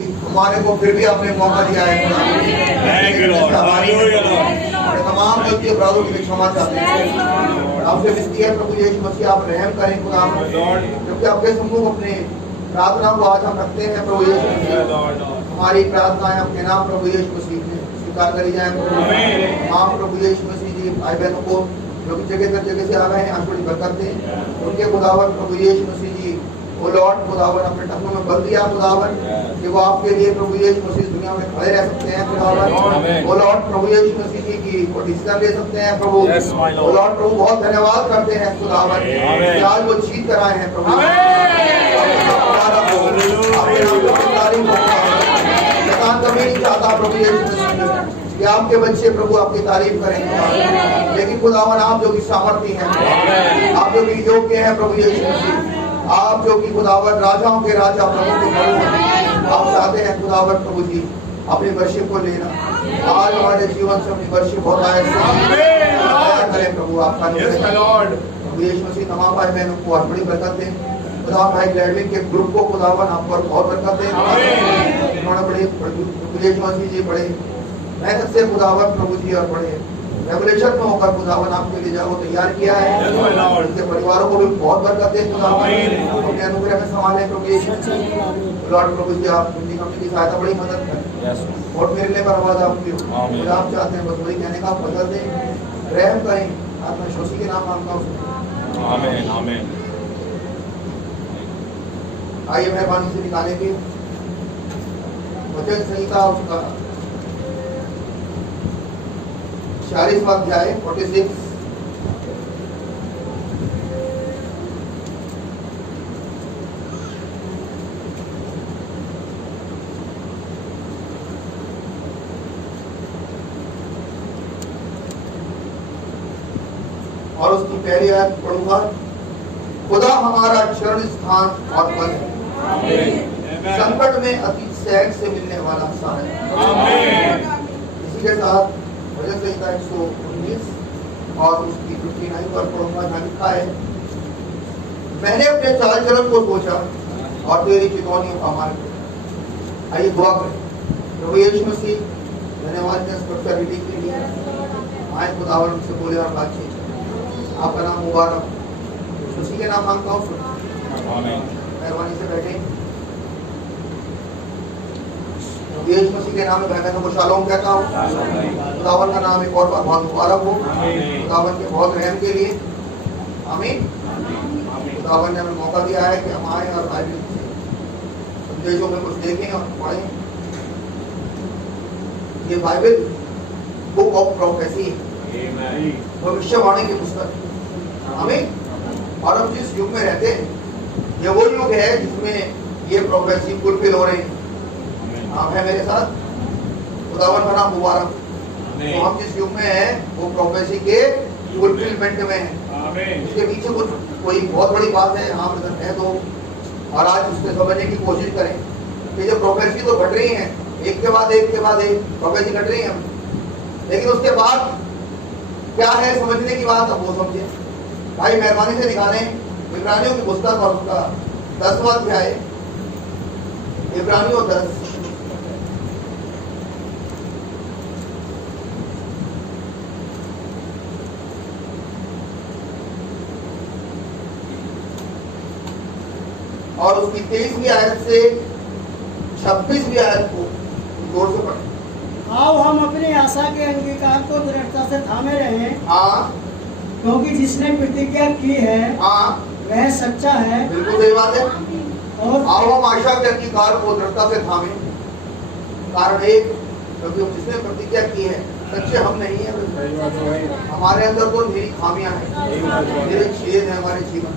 हमारे को फिर भी आपने मौका दिया है। तमाम गलती अपराधों की क्षमा चाहते हैं। आपसे विनती है प्रभु यीशु मसीह, आप रहम करें खुदा, क्योंकि आपके सम्मुख अपने प्रार्थना को आज हम रखते हैं प्रभु यीशु मसीह। हमारी प्रार्थनाएं अपने नाम प्रभु यीशु मसीह में स्वीकार करी जाए। हाँ प्रभु यीशु मसीह जी, भाई बहनों को जो कि जगह से आ गए हैं, आज बड़ी बरकत दें उनके खुदावन प्रभु यीशु मसीह जी। वो लॉर्ड खुदावन अपने टखनों में बल दिया खुदावन कि वो आपके लिए प्रभु यीशु मसीह दुनिया में खड़े रह सकते हैं खुदावन। वो लॉर्ड प्रभु यीशु मसीह जी की वो डिसीजन ले सकते हैं प्रभु। वो लॉर्ड प्रभु बहुत धन्यवाद करते हैं खुदावन कि आज वो जीत कर आए हैं प्रभु। कभी नहीं चाहता प्रभु यीशु मसीह कि आपके बच्चे प्रभु आपकी तारीफ करें, लेकिन खुदावन आप जो कि सामर्थी हैं, आप जो कि योग्य हैं प्रभु यीशु मसीह, आप जो कि खुदावन राजाओं के राजा प्रभु के प्रभु हैं, आप चाहते हैं खुदावन प्रभु जी अपनी वर्शिप को लेना। आज हमारे जीवन से अपनी वर्शिप होता है करें प्रभु आपका प्रभु यीशु मसीह। तमाम भाई बहनों को आज बड़ी बरकत दें खुदा। भाई ग्लैडविन के ग्रुप को खुदावन आप पर बहुत बरकत दें। उन्होंने बड़े प्रभु यीशु मसीह जी बड़े मेहनत से खुदावन प्रभु जी और बड़े रेवोल्यूशन में होकर खुदावन आपके लिए जाओ तैयार किया है। उनके परिवारों को भी बहुत बरकत दे खुदावन, अपने अनुग्रह में संभाले प्रभु यीशु लॉर्ड प्रभु जी। आप उनकी कंपनी की सहायता बड़ी मदद करें और मेरे लिए बर्बाद आपकी हो। आप चाहते हैं बस वही कहने का बदल दें, रहम करें। आप शोषी के नाम मांगता हूँ, आमीन आमीन। आइए मेहरबानी से निकालेंगे वचन संहिता उसका 40वां अध्याय 46। और उसकी पहली आयत पढ़ूंगा। खुदा हमारा शरण स्थान और बल है, संकट में अति सहज से मिलने वाला सहाय। इसी के साथ वचन संहिता 119 और उसकी 59 पर पढ़ूंगा, जहाँ लिखा है, मैंने अपने चाल चलन को सोचा और तेरी चितौनियों का मार्ग। आइए दुआ करें। प्रभु यीशु मसीह धन्यवाद है रीडिंग के लिए। आए खुदावन से बोले और बातचीत। आपका नाम मुबारक, उसी के नाम मांगता हूँ, मेहरबानी से बैठे। यीशु मसीह के नाम में बहनों को शालोम कहता हूँ। खुदावन का नाम एक और बार बहुत मुबारक हो, खुदावन के बहुत रहम के लिए, आमीन। खुदावन ने हमें मौका दिया है कि हम आए और बाइबल संदेशों में कुछ देखें और पढ़ें। ये बाइबल बुक ऑफ प्रोफेसी, भविष्यवाणी की पुस्तक, आमीन। और हम जिस युग में रहते हैं, ये वो युग है जिसमें ये प्रोफेसी फुलफिल हो रहे हैं। आप है मेरे साथ, खुदावन का नाम मुबारक। तो हम जिस युग में हैं वो प्रोफेसी के फुलफिलमेंट में है। इसके पीछे कुछ कोई बहुत बड़ी बात है, हाँ मतलब है तो, और आज उसको समझने की कोशिश करें कि जो प्रोफेसी तो घट रही है, एक के बाद एक प्रोफेसी घट रही है, लेकिन उसके बाद क्या है समझने की बात, अब वो समझे। भाई मेहरबानी से निकालें इब्रानियों की पुस्तक और उसका 10वां अध्याय, इब्रानियों 10 और उसकी 23वीं आयत से 26वीं आयत को जोर से पढ़ें। आओ हम अपनी आशा के अंगीकार को दृढ़ता से थामे रहें। हाँ, क्योंकि जिसने प्रतिज्ञा की है हाँ वह सच्चा है। बिल्कुल सही बात है। और आओ हम आशा के अंगीकार को दृढ़ता से थामे। कारण एक, क्योंकि जिसने प्रतिज्ञा की है सच्चे हम नहीं है। हमारे अंदर तो मेरी खामियां हैं, मेरे छेद हैं हमारे जीवन,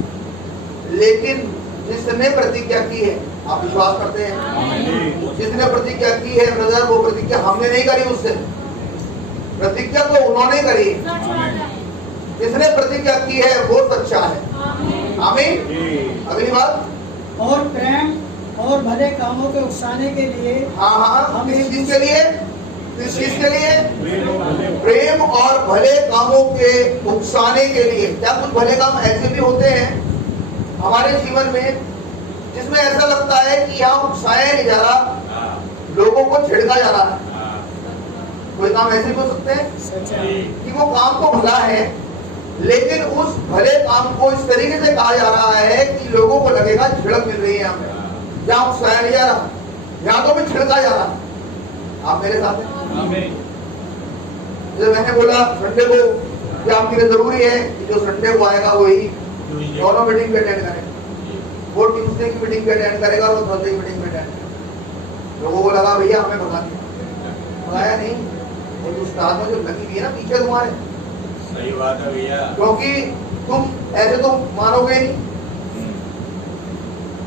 लेकिन जिसने प्रतिज्ञा की है, आप विश्वास करते हैं? जिसने प्रतिज्ञा की है ब्रदर, वो प्रतिज्ञा हमने नहीं करी, उससे प्रतिज्ञा तो उन्होंने करी। जिसने प्रतिज्ञा की है वो सच्चा है, आमीन। अगली बात, और प्रेम और भले कामों के उकसाने के लिए। हाँ, हम इस चीज के लिए, किस चीज के लिए? प्रेम और भले कामों के उकसाने के लिए। क्या कुछ भले काम ऐसे भी होते हैं हमारे जीवन में जिसमें ऐसा लगता है कि यहाँ उकसाया नहीं जा रहा, लोगों को छिड़का जा रहा है। कोई काम ऐसे भी हो सकते हैं कि वो काम तो भला है, लेकिन उस भले काम को इस तरीके से कहा जा रहा है कि लोगों को लगेगा झिड़क मिल रही है, यहाँ पे या उकसाया नहीं जा रहा, यहाँ तो भी छिड़का जा रहा। आप मेरे साथ हैं? जैसे मैंने बोला संडे को कि आपके लिए जरूरी है कि जो संडे को आएगा वही दोनों मीटिंग पे अटेंड करेगा। वो ट्यूसडे की मीटिंग पे अटेंड करेगा, वो थर्सडे की मीटिंग पे अटेंड करेगा। लोगों को लगा भैया हमें भगा दिया, भगाया नहीं। वो उस्ताद में जो लगी हुई है ना पीछे तुम्हारे, सही बात है भैया, क्योंकि तुम ऐसे तो मानोगे नहीं,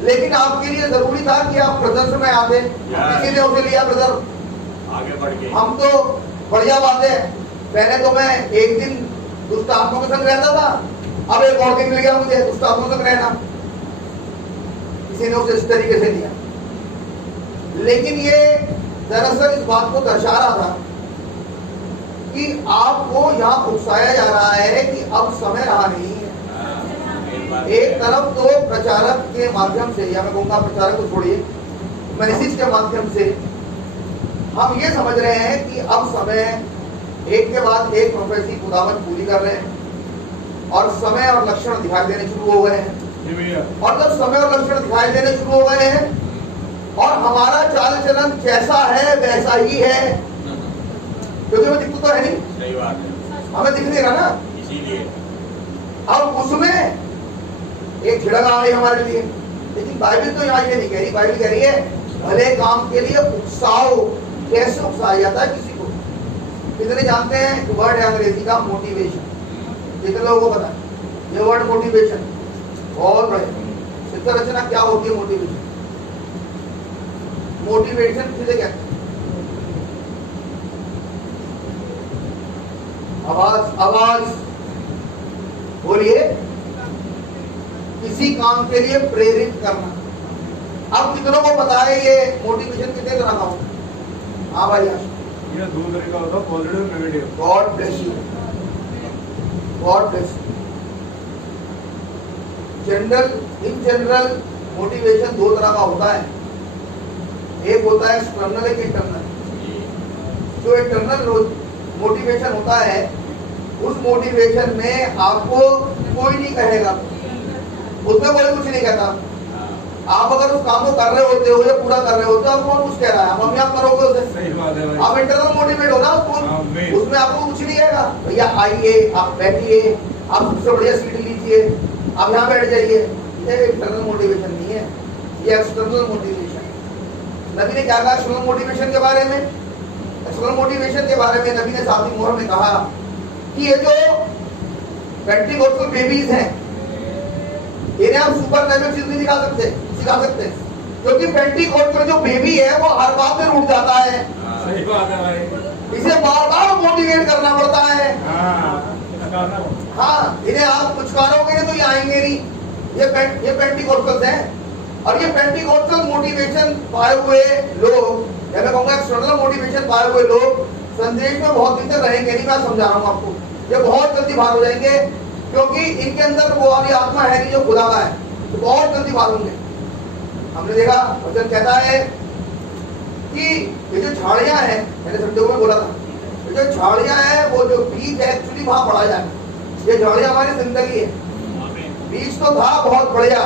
लेकिन आपके लिए जरूरी था कि आप ब्रदर्स में आते। किसी ने उसे लिया ब्रदर आगे बढ़ के। हम तो बढ़िया बात है, पहले तो मैं एक दिन दुष्ट आत्माओं के संग रहता था, अब एक और दिन मिल गया मुझे दुष्ट आत्माओं के संग रहना। किसी ने उसे इस तरीके से लिया, लेकिन ये दरअसल इस बात को दर्शा रहा था कि आपको यहाँ उकसाया जा रहा है कि अब समय रहा नहीं है। एक तरफ तो प्रचारक के माध्यम से, या मैं कहूँगा प्रचारक को छोड़िए, मैसेज के माध्यम से हम ये समझ रहे हैं कि अब समय एक के बाद एक प्रोफेसी खुदावंद पूरी कर रहे हैं, और समय और लक्षण दिखाई देने शुरू हो गए हैं। और जब समय और लक्षण दिखाई देने शुरू हो गए हैं और हमारा चाल चलन जैसा है वैसा ही है, क्योंकि हमें दिखता तो है नहीं, सही बात है, हमें दिख नहीं रहा ना, इसीलिए अब उसमें एक झिड़क आ गई हमारे लिए। लेकिन बाइबल तो यहाँ ये नहीं कह रही, बाइबल कह रही है भले काम के लिए उकसाओ। कैसे उकसाया जाता है किसी को? कितने जानते हैं वर्ड है अंग्रेजी का मोटिवेशन? कितने लोगों को पता है ये वर्ड मोटिवेशन? बहुत बड़े चित्र रचना क्या होती है मोटिवेशन? मोटिवेशन किसे कहते हैं? आवाज आवाज बोलिए। किसी काम के लिए प्रेरित करना। अब कितनों को पता है ये मोटिवेशन कितने तरह का होता है? हाँ भाई, ये दो तरह का होता है, पॉजिटिव और negative. God bless you, God bless you. In general motivation दो तरह का होता है, एक होता है एक्सटर्नल, एक इंटरनल। जो इंटरनल मोटिवेशन होता है, उस मोटिवेशन में आपको कोई नहीं कहेगा, उसमें कोई कुछ नहीं कहता। आप अगर उस काम को कर रहे होते हो या पूरा कर रहे होते हो, आप कौन कुछ कह रहा है? आप आप करोगे उसे। सही बात है भाई। आप इंटरनल मोटिवेट हो ना, उसमें आपको कुछ नहीं कहेगा। भैया आइए, आप बैठिए, आप सबसे बढ़िया सीट लीजिए, आप यहाँ बैठ जाइए। ये इंटरनल मोटिवेशन नहीं है, ये एक्सटर्नल मोटिवेशन। नबी ने क्या कहा एक्सटर्नल मोटिवेशन के बारे में? एक्सटर्नल मोटिवेशन के बारे में नबी ने सातवीं मोहर में कहा कि ये जो पेंटिकोस्टल बेबीज हैं, इन्हें आप सुपर नेचुरल चीज नहीं सिखा सकते, क्योंकि पेंटिकोस्टल जो बेबी है वो हर बात में रूठ जाता है। सही बात है भाई। इसे बार बार मोटिवेट करना पड़ता है। हाँ, इन्हें आप कुछ करोगे तो ये आएंगे नहीं। ये पेंटिकोस्टल्स हैं, और ये पेंटिकोस्टल मोटिवेशन पाए हुए लोग, या मैं कहूँगा एक्सटर्नल मोटिवेशन पाए हुए लोग संदेश में बहुत दिन तक रहेंगे नहीं। मैं समझा रहा हूँ आपको, ये बहुत जल्दी बाहर हो जाएंगे, क्योंकि इनके अंदर वो वाली आत्मा है नहीं जो खुदा का है, तो बहुत जल्दी बाहर होंगे। हमने देखा वचन कहता है कि ये जो झाड़ियां हैं, मैंने संडे को बोला था, ये जो झाड़ियां हैं वो जो बीज है एक्चुअली वहां पड़ा जाए। ये झाड़ियां हमारी जिंदगी है। बीज तो था बहुत बढ़िया,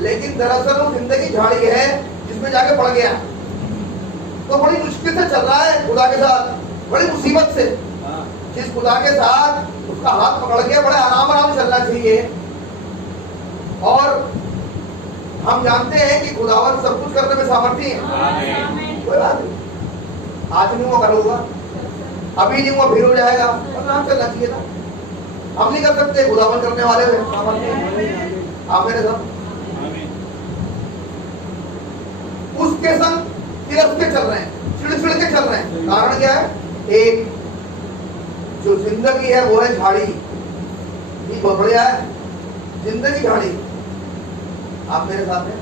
लेकिन दरअसल वो जिंदगी झाड़ी है जिसमें जाके पड़ गया, तो बड़ी मुश्किल से चल रहा है खुदा के साथ, बड़ी मुसीबत से। जिस खुदा के साथ उसका हाथ पकड़ के बड़े आराम आराम चलना चाहिए, और हम जानते हैं कि खुदावन सब कुछ करने में सामर्थ्य है। कोई बात नहीं, आज नहीं वो करूंगा, अभी नहीं वो फिर हो जाएगा, आराम चलना चाहिए था। हम नहीं कर सकते, खुदावन करने वाले हैं, सामर्थ्य। आप मेरे साथ उसके संग तिरस के चल रहे हैं, चिड़ के चल रहे हैं। कारण क्या है? एक जो जिंदगी है वो है झाड़ी, ये बहुत बढ़िया है, जिंदगी झाड़ी। आप मेरे साथ हैं?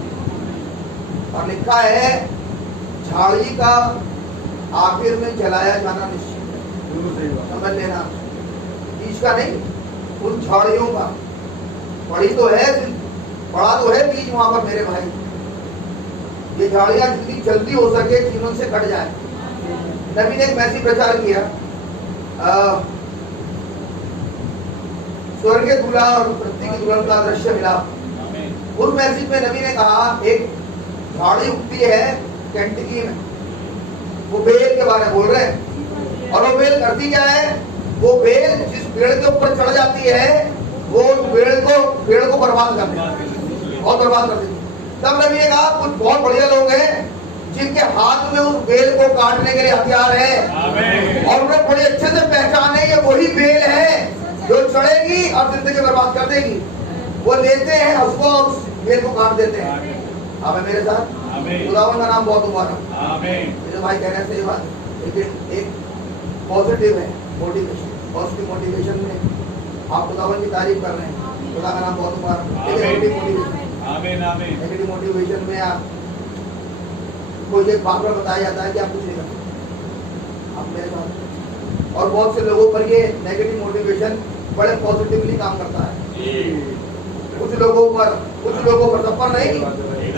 और लिखा है झाड़ी का आखिर में जलाया जाना निश्चित है। समझ लेना, बीज का नहीं, उन झाड़ियों का। पड़ी तो है, पड़ा तो है बीज वहां पर मेरे भाई, ये झाड़ियां जितनी जल्दी हो सके जीवन से कट जाए। नबी ने एक मैसेज प्रचार किया, स्वर्ग के दूल्हा और पृथ्वी की दुल्हन का दृश्य मिला। उस मैसेज में नबी ने कहा एक झाड़ी उगती है कैंटकी में, वो बेल के बारे में बोल रहे हैं। और वो बेल करती क्या है, वो बेल जिस पेड़ के ऊपर चढ़ जाती है वो पेड़ को बर्बाद कर देती, बहुत बर्बाद कर देती। तब नबी ने कहा कुछ बहुत बढ़िया लोग हैं जिनके हाथ में उस बेल को काटने के लिए हथियार है और उन्हें बड़े अच्छे से पहचाने ये वही बेल है जो चढ़ेगी और जिंदगी बर्बाद कर देगी। वो लेते हैं हंसुआ और उस बेल को काट देते हैं। आप मेरे साथ, खुदावन का नाम बहुत मुबारक। मेरे भाई कह रहे थे ये बात, लेकिन एक पॉजिटिव है मोटिवेशन, पॉजिटिव मोटिवेशन में आप खुदावन की तारीफ कर रहे हैं, खुदा का नाम बहुत मुबारक। नेगेटिव मोटिवेशन में आप कोई एक बात बताया जाता है कि आप कुछ नहीं करते, आप मेरे साथ। और बहुत से लोगों पर ये नेगेटिव मोटिवेशन बड़े पॉजिटिवली काम करता है। कुछ लोगों पर सफर नहीं,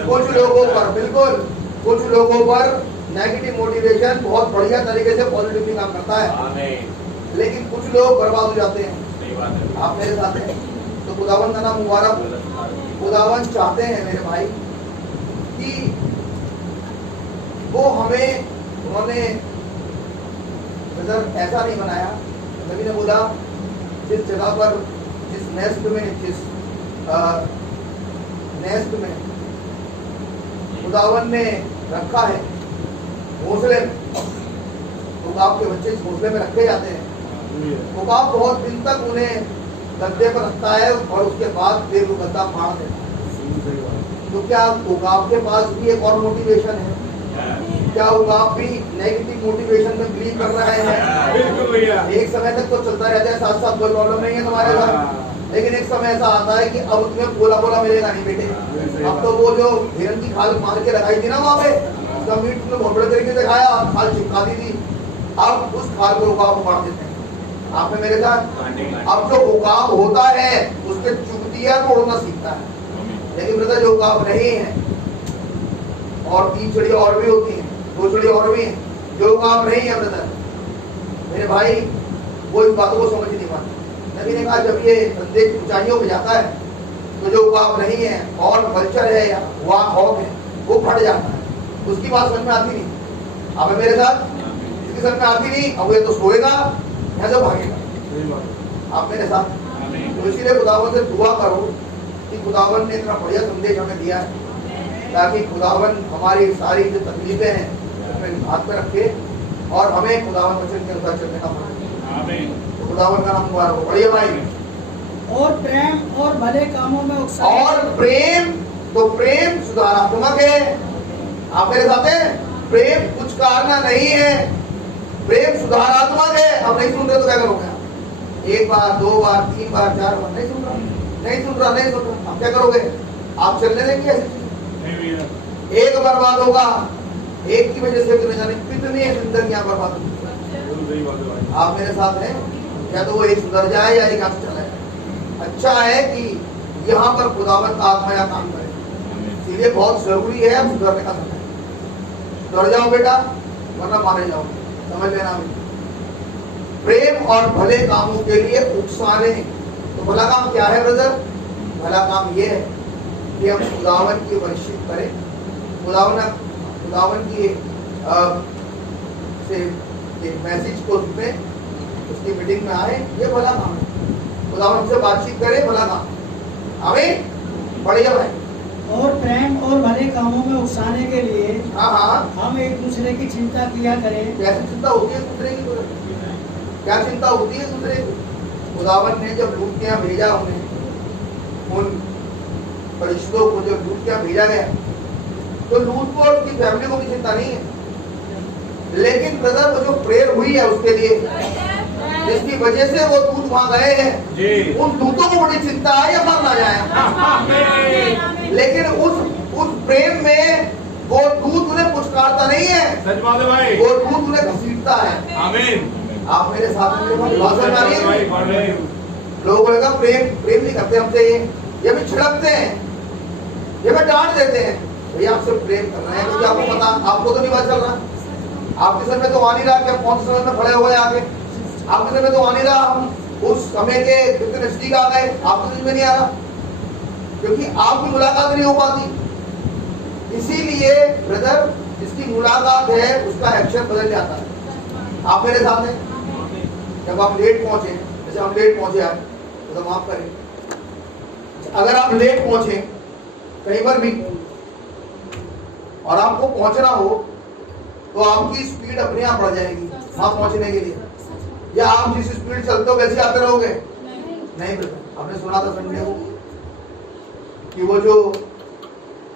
कुछ लोगों पर बिल्कुल, कुछ लोगों पर नेगेटिव मोटिवेशन बहुत बढ़िया तरीके से पॉजिटिवली काम करता है, लेकिन कुछ लोग बर्बाद हो जाते हैं। आप मेरे साथ हैं, तो खुदावन का नाम मुबारक। खुदावन चाहते हैं मेरे भाई कि वो हमें, उन्होंने ऐसा नहीं बनाया। नबी ने बोला जिस जगह पर, जिस नेस्ट में खुदावन ने रखा है, घोंसले में, उकाब के बच्चे इस घोंसले में रखे जाते हैं। उकाब बहुत दिन तक उन्हें गद्दे पर रखता है और उसके बाद फिर वो गद्दा फाड़ देता है। तो क्या उकाब के पास भी एक और मोटिवेशन है? क्या उकाब भी नेगेटिव मोटिवेशन में बिलीव कर रहे हैं? एक समय तक तो चलता रहता है, साथ साथ कोई प्रॉब्लम नहीं है तुम्हारे साथ, लेकिन एक समय ऐसा आता है कि अब तुम्हें बोला बोला मिलेगा नहीं बेटे। अब तो वो जो हिरन की खाल मार के लगाई थी ना वहाँ पे, उसका मीट तुमने बहुत बड़े तरीके से खाया, खाल चिपका दी थी, अब उस खाल को उकाब मार देते हैं। आपने मेरे साथ, अब जो उकाब होता है उसके चुगतिया को उड़ना सीखता है, लेकिन ब्रदर जो उकाब नहीं है, और 3 चिड़िया और भी होती हैं, 2 चिड़िया और भी हैं, जो उकाब नहीं है ब्रदर मेरे भाई, वो इस बातों को समझ नहीं पाते। नबी ने कहा जब ये संदेश ऊंचाइयों पे जाता है तो जो उकाब नहीं है और वल्चर है या हॉक है वो फट जाता है, उसकी बात समझ में आती नहीं। आप मेरे साथ, इसकी समझ में आती नहीं, अब ये तो सोएगा या तो भागेगा। आप मेरे साथ, तो इसीलिए खुदावन से दुआ करो कि खुदावन ने इतना बढ़िया संदेश हमें दिया है ताकि खुदावन हमारी सारी जो तकलीफें हैं उसमें हाथ में रखे और हमें खुदावन वचन के अनुसार चलने का मौका। खुदावन का नाम मुबारक हो। बढ़िया भाई। और प्रेम और भले कामों में उत्साह, और प्रेम, तो प्रेम सुधारात्मक है। आप मेरे साथ हैं, प्रेम कुछ कारना नहीं है, प्रेम सुधारात्मक है। अब नहीं सुन रहे तो क्या करोगे? 1 बार 2 बार 3 बार 4 बार नहीं सुन रहा, अब क्या करोगे? आप चलने देंगे ऐसे? एक बर्बाद होगा, एक की वजह से जाने कितनी जिंदगियां बर्बाद होगी। आप मेरे साथ हैं, या तो वो एक सुधर जाए या एक आगे चला जाए। अच्छा है कि यहाँ पर खुदावंत का आत्मा या काम करे, इसलिए बहुत जरूरी है सुधरने का समय। सुधर जाओ बेटा, वरना मारे जाओगे, समझ लेना। प्रेम और भले कामों के लिए उकसाने। तो भला काम क्या है ब्रदर? भला काम ये है कि हम खुदावन की वर्शिप करें, खुदावन की मैसेज को सुने, उसकी मीटिंग में आए, ये भला काम है। खुदावन से बातचीत करें, भला काम। आमीन। बढ़िया भाई। और प्रेम और भले कामों में उकसाने के लिए हाँ, हम एक दूसरे की चिंता किया करें। कैसी चिंता होती है दूसरे की? क्या चिंता होती है दूसरे की? खुदावन ने जब लूट के यहाँ भेजा, उन्हें उन फरिश्तों को जब लूट के यहाँ भेजा गया, तो लूट को और उसकी फैमिली को भी चिंता नहीं है, लेकिन ब्रदर वो जो प्रेयर हुई है उसके लिए, जिसकी वजह से वो दूत वहां गए हैं, उन दूतों को बड़ी चिंता है या मर ना जाए। लेकिन उस प्रेम में वो दूत उन्हें पुचकारता नहीं है, सच बात है भाई, वो दूत उन्हें घसीटता है। आमीन। आप मेरे साथ लोग प्रेम नहीं करते हमसे, ये भी छिड़कते हैं, ये भी डांट देते हैं, भैया आपसे प्रेम कर रहे हैं, क्योंकि आपको पता, आपको तो नहीं पता चल रहा, आपके समय में तो आ नहीं रहा कि आप कौन से समय में खड़े हो गए आगे, आपके समय में तो आ नहीं रहा हम उस समय के कितने नजदीक आ गए, आपको समझ में नहीं आ रहा, क्योंकि आपकी मुलाकात नहीं हो पाती। इसीलिए ब्रदर, जिसकी मुलाकात है उसका एक्शन बदल जाता है। आप मेरे सामने जब आप लेट पहुंचे, जैसे हम लेट पहुंचे आए तो माफ करें, अगर आप लेट पहुंचे कहीं पर भी और आपको पहुंचना हो तो आपकी स्पीड अपने आप बढ़ जाएगी वहां पहुंचने के लिए, या आप जिस स्पीड चलते हो वैसे आते रहोगे? नहीं ब्रदर, आपने सुना था संडे को कि वो जो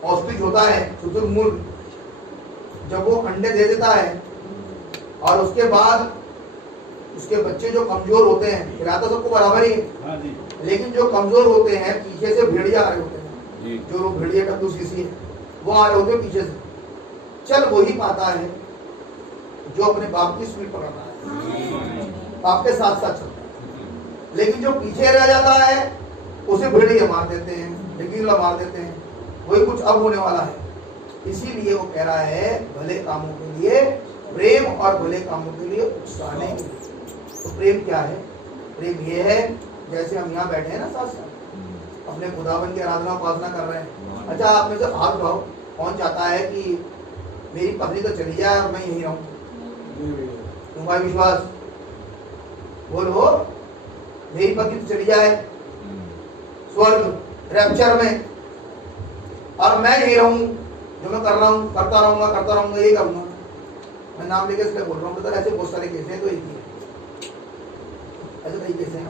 ऑस्ट्रिच होता है शुतुरमुर्ग, जब वो अंडे दे देता है और उसके बाद उसके बच्चे जो कमजोर होते हैं, खिलाता सबको बराबर ही है, लेकिन जो कमजोर होते हैं पीछे से भेड़िया आ रहे होते हैं, जो भेड़िया टप्पू सीसी है वो आ रहे होते हैं पीछे से, चल वही पाता है जो अपने बाप की स्पीड पकड़ता है, आपके साथ साथ चलता है। लेकिन जो पीछे रह जाता है उसे भेड़िया मार देते हैं, ढकीला मार देते हैं, वही कुछ अब होने वाला है। इसीलिए वो कह रहा है भले कामों के लिए प्रेम और भले कामों के लिए उकसाने के लिए। तो प्रेम क्या है? प्रेम ये है, जैसे हम यहाँ बैठे हैं ना साथ साथ अपने खुदावन की आराधना उपासना कर रहे हैं। अच्छा, आप में से हाथ उठाओ, कौन चाहता है कि मेरी पत्नी तो चली जाए और मैं यहीं रहूं? तुम्हारा विश्वास बोलो, मेरी पत्नी तो चली जाए स्वर्ग रैप्चर में और मैं यहीं रहूं, जो मैं कर रहा हूं करता रहूंगा, यही करूंगा। मैं नाम लेके इसलिए बोल रहा हूँ, तो ऐसे बहुत सारे केस हैं, तो एक ही है, ऐसे कई केस हैं।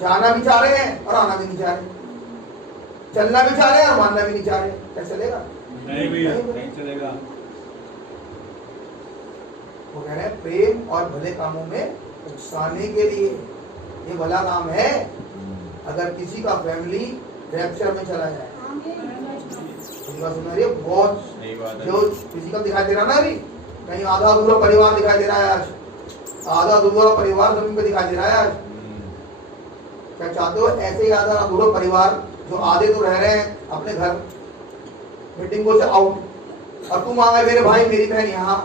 जाना भी चाह रहे हैं और आना भी नहीं चाह रहे, चलना भी चाह रहे हैं और मानना भी नहीं चाह रहे, क्या चलेगा? नहीं भैया, नहीं चलेगा। वो कह रहे हैं प्रेम और भले कामों में उकसाने के लिए। ये भला काम है अगर किसी का फैमिली रैप्चर में चला जाए। सुना रही है बहुत, जो फिजिकल दिखाई दे रहा ना, अभी कहीं आधा अधूरा परिवार दिखाई दे रहा है, आज आधा अधूरा परिवार जमीन पे दिखाई दे रहा है। आज क्या चाहते हो ऐसे ही आधा अधूरा परिवार, जो आधे तो रह रहे हैं अपने घर, मीटिंगों से आउट, और तुम आ गए मेरे भाई मेरी बहन यहाँ,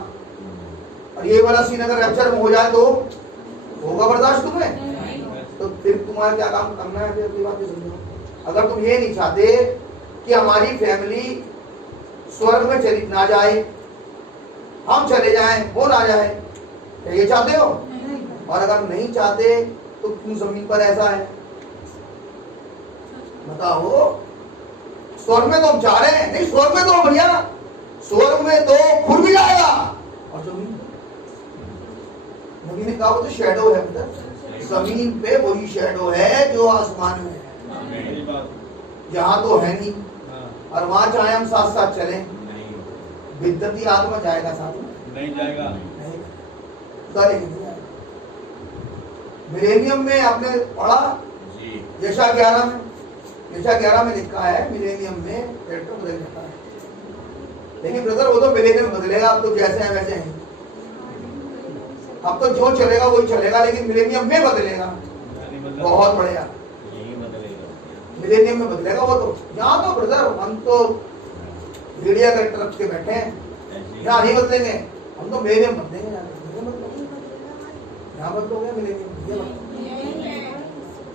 और ये वाला सीन अगर रैप्चर में हो जाए तो होगा बर्दाश्त तुम्हें? तो फिर तुम्हारा क्या काम करना है? फिर अपनी बात समझो। अगर तुम ये नहीं चाहते कि हमारी फैमिली स्वर्ग में चली ना जाए, हम चले जाएं, वो ना जाए, क्या ये चाहते हो? और अगर नहीं चाहते तो क्यों जमीन पर ऐसा है? बताओ, स्वर्ग में तो हम चाह रहे हैं, नहीं स्वर्ग में तो भैया, स्वर्ग में तो खुद भी जाएगा, और जमीन नबी ने कहा वो तो शैडो है, जमीन पे वही शैडो है जो आसमान में है, यहाँ तो है नहीं। और वहां चाहे हम साथ साथ चले, विद्युती आत्मा जाएगा साथ में? नहीं जाएगा, मिलेनियम में आपने पढ़ा, यशा 11 में लिखा है मिलेनियम में कैरेक्टर बदल जाता है। लेकिन ब्रदर वो तो मिलेनियम में बदलेगा, अब तो जैसे हैं वैसे हैं, अब तो जो चलेगा वही चलेगा, लेकिन मिलेनियम में बदलेगा, बहुत बढ़िया मिलेनियम में बदलेगा वो तो। यहाँ तो ब्रदर हम तो मीडिया कैरेक्टर रख के बैठे हैं, यहाँ नहीं बदलेंगे, हम तो मिलेनियम बदलेंगे, यहाँ बदलोगे मिलेनियम?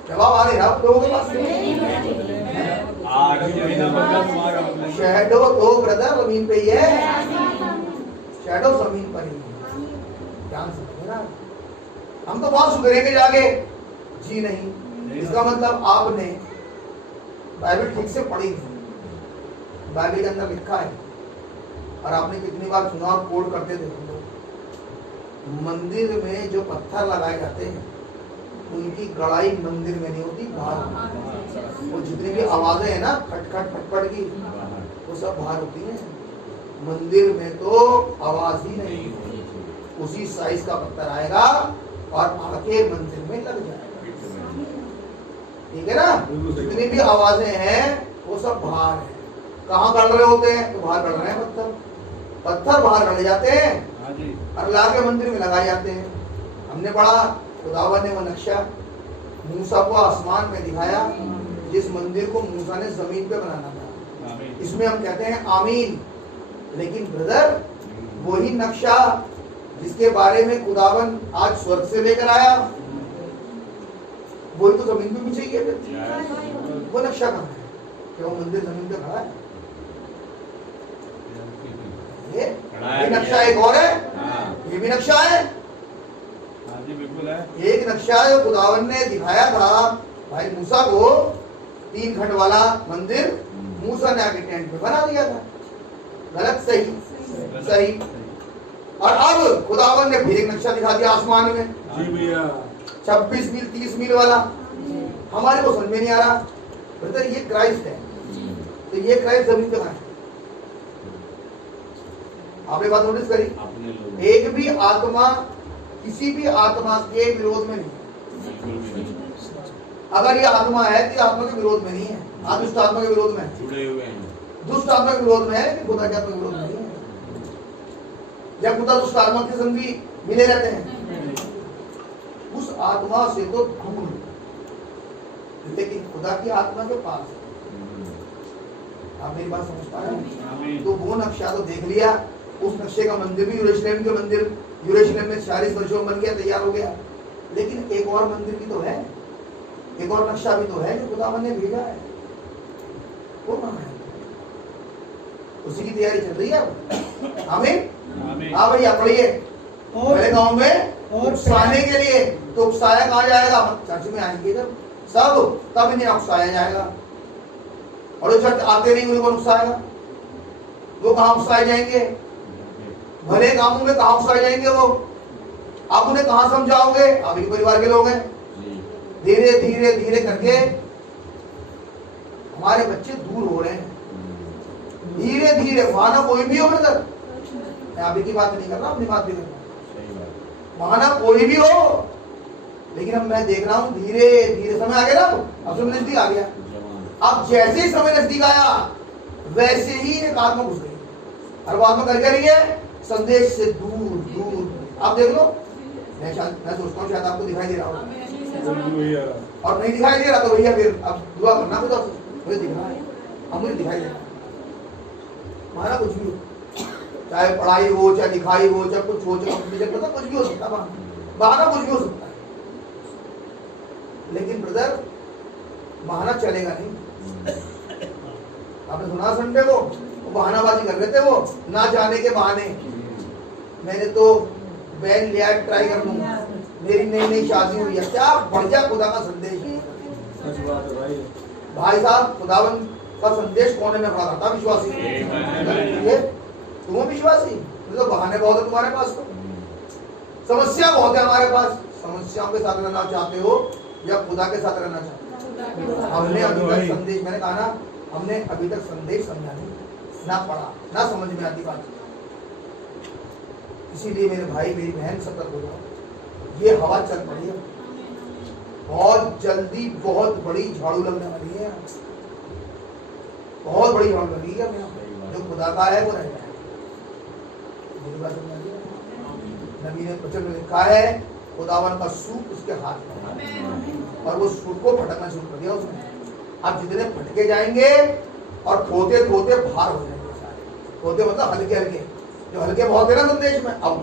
जवाब आ रही है आप लोगों के पास? शैडो तो ब्रदर जमीन पे ही है, शैडो जमीन पर ही है, ध्यान से समझना। हम तो बहुत सुधरेंगे जाके, जी नहीं। इसका मतलब आपने बाइबल ठीक से पढ़ी नहीं, बाइबल के अंदर लिखा है, और आपने कितनी बार सुना और कोड करते थे हम लोग। मंदिर में जो पत्थर लगाए जाते हैं उनकी गड़ाई मंदिर में नहीं होती, बाहर। वो जितनी भी आवाजें हैं ना खटखट फटफट की, वो सब बाहर होती हैं। मंदिर में तो आवाज ही नहीं, उसी साइज का पत्थर आएगा और आके मंदिर में लग जाएगा, ठीक है ना? जितनी भी आवाजें हैं वो सब बाहर है। कहाँ गड़ रहे होते हैं? तो बाहर गड़ रहे हैं पत्थर बाहर गड़ जाते हैं और ला के मंदिर में लगाए जाते हैं। हमने पढ़ा खुदावन ने वो नक्शा मूसा को आसमान में दिखाया, जिस मंदिर को मूसा ने जमीन पे बनाना था, आमीन। इसमें हम कहते हैं आमीन। लेकिन ब्रदर, वही नक्शा जिसके बारे में खुदावन आज स्वर्ग से लेकर आया, वही तो जमीन पे भी चाहिए। वो नक्शा कहाँ है? क्या वो मंदिर जमीन पे खड़ा है? ये नक्शा एक और है, हाँ ये भी नक्शा है। जी बिल्कुल है। एक नक्शा जो खुदावन ने दिखाया था भाई मूसा को, 3 खंड वाला मंदिर मूसा ने आके टेंट पे बना दिया था। गलत सही? सही। और अब खुदावन ने फिर एक नक्शा दिखा दिया आसमान में, जी भैया। 26 मील 30 मील वाला। हमारे को समझ में नहीं आ रहा। ब्रदर, ये क्राइस्ट है, तो ये क्राइस्ट जमीन पे कहाँ है? आपने बात नोटिस करी? अपने लोग एक भी आत्मा किसी भी आत्मा के विरोध में नहीं। बिल्कुल भी नहीं अगर ये आत्मा है तो ये आत्मा के विरोध में नहीं है, आप दुष्ट आत्मा के विरोध में है। जुड़े हुए हैं। दुष्ट आत्मा के विरोध में है, लेकिन खुदा के आत्मा के विरोध में नहीं है। या खुदा दुष्ट आत्मा के संग भी मिले रहते हैं? उस आत्मा से तो दूर, लेकिन खुदा की आत्मा के पास है। आप मेरी बात समझ पा रहे हैं? आमीन। तो वो नक्शा तो देख लिया, उस नक्शे का मंदिर भी यरूशलेम के मंदिर यरूशलेम में 40 वर्षों में बन गया, तैयार हो गया। लेकिन एक और मंदिर भी तो है, एक और नक्शा भी तो है जो खुदावन ने भेजा है। वो कहाँ है? उसी की तैयारी चल रही है अब। आमीन। आमीन। हाँ भैया, पढ़िए। और मेरे गांव में और उकसाने के लिए, तो उकसाया कहाँ जाएगा? हम चर्च में आएंगे जब सब, तब इन्हें उकसाया जाएगा। और जो चर्च आते नहीं उनको उकसाएगा, वो कहाँ उकसाए जाएंगे? भले कामों में कहाँ उकसाए जाएंगे वो? आप उन्हें कहाँ समझाओगे? आप ही परिवार के लोग हैं। धीरे धीरे धीरे करके हमारे बच्चे दूर हो रहे हैं, धीरे धीरे। वहां कोई भी हो ब्रदर, मैं अभी की बात नहीं कर रहा, अपनी बात भी कर रहा हूं। वहां कोई भी हो, लेकिन अब मैं देख रहा हूं धीरे धीरे समय आ गया ना, अब समय नजदीक आ गया। अब जैसे ही समय नजदीक आया, वैसे ही एक आत्मा घुस गई। और वो आत्मा कर क्या रही है? संदेश से दूर दूर। आप देख लो, मैं सोचता हूँ शायद आपको दिखाई दे रहा होगा, और नहीं दिखाई दे रहा तो भैया फिर अब दुआ करना, तो मुझे दिख रहा है, अब मुझे दिखाई दे रहा है। हमारा कुछ भी हो, चाहे पढ़ाई हो, चाहे लिखाई हो, चाहे कुछ हो, चाहे कंपटीशन हो, कुछ भी हो सकता है, बहाना कुछ भी हो सकता है। लेकिन ब्रदर, बहाना चलेगा नहीं। आपने सुना संडे को बहानाबाजी कर रहे थे, वो ना जाने के बहाने। मैंने तो बैन लिया, ट्राई कर लूंगा, मेरी नई नई शादी हुई है। क्या बढ़िया खुदा का संदेश है भाई साहब। खुदावन का संदेश कोने में खड़ा था, विश्वासी तुम विश्वासी, तो बहाने बहुत है तुम्हारे पास, तो समस्या बहुत है हमारे पास। समस्याओं के साथ रहना चाहते हो या खुदा के साथ रहना चाहते हो? हमने अभी तक संदेश, मैंने कहा ना, हमने अभी तक संदेश समझा नहीं, ना पढ़ा, ना समझ में आती बात। इसीलिए मेरे भाई मेरी बहन सतर्क हो जाओ। ये हवा चल पड़ी है, बहुत जल्दी बहुत बड़ी झाड़ू लगने वाली है, बहुत बड़ी झाड़ू लगी है। जो खुदा का है वो रहता है। नबी ने वचन में लिखा है, खुदावन का सूप उसके हाथ में, और वो सूप को फटकना शुरू कर दिया उसने। अब जितने फटके जाएंगे और खोते खोते भार हो जाएंगे सारे। खोते मतलब हल्के हल्के, जो हल्के बहुत है ना संदेश में। अब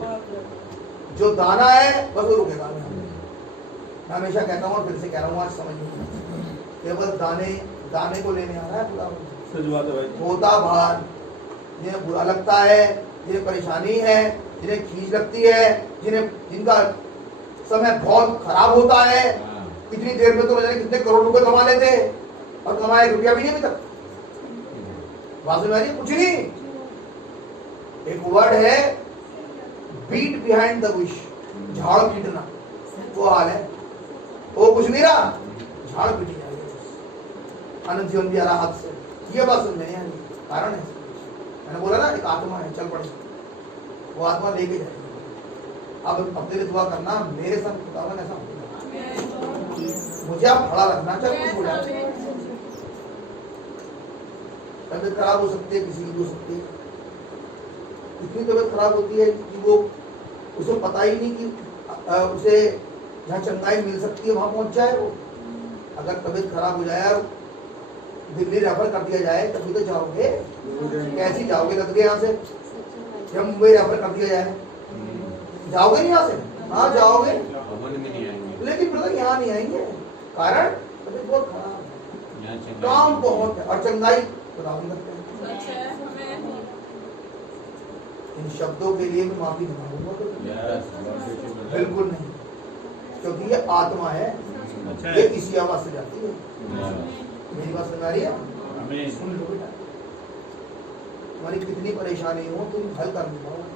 जो दाना है बस वो रुकेगा। मैं हमेशा कहता हूँ और फिर से कह रहा हूँ, आज समझ में केवल दाने को लेने आ रहा है खुदावन। खोता भार, जिन्हें बुरा लगता है, जिन्हें परेशानी है, जिन्हें खींच लगती है, जिनका समय बहुत खराब होता है। इतनी देर में तो न जाने कितने करोड़ रुपए कमा लेते हैं, और कमाया 1 रुपया भी नहीं अभी तक। बात में आ रही है? कुछ नहीं। एक वर्ड है, बीट बिहाइंड द बुश, झाड़ पीटना, वो हाल है। वो कुछ नहीं रहा, झाड़ पीटी जा रही है, अनंत जीवन भी आ रहा हाथ से। ये बात समझ नहीं आ रही, कारण है, मैंने बोला ना, एक आत्मा है, चल पड़े, वो आत्मा लेके जाएगी। अब अपने लिए दुआ करना, मेरे साथ खुदावन ऐसा होगा, मुझे आप खड़ा रखना, चाहे कुछ हो जाए। तबियत खराब हो सकती है, किसी की भी हो सकती है। इतनी तबियत खराब होती है कि वो, उसे पता ही नहीं कि उसे जहाँ चंगाई मिल सकती है वहां पहुंच जाए वो। अगर तबियत खराब हो जाए, दिल्ली रेफर कर दिया जाए तभी तो जाओगे। कैसे जाओगे? लग गए यहाँ से। जब मुंबई रेफर कर दिया जाए जाओगे नहीं यहाँ से? हाँ जाओगे, अमन में नहीं आएंगे। लेकिन ब्रदर यहाँ नहीं आएंगे। कारण तबीयत बहुत खराब है, यहाँ चंगाई काम बहुत है और चंगाई खुदा नहीं करते हैं। इन शब्दों के लिए मैं माफी मांगूंगा तो बिल्कुल नहीं, क्योंकि ये आत्मा है, ये किसी आवाज से जाती है। मेरी बात समझ आ रही है? सुन लो बेटा, तुम्हारी कितनी परेशानी हो तुम हल कर पाओगे,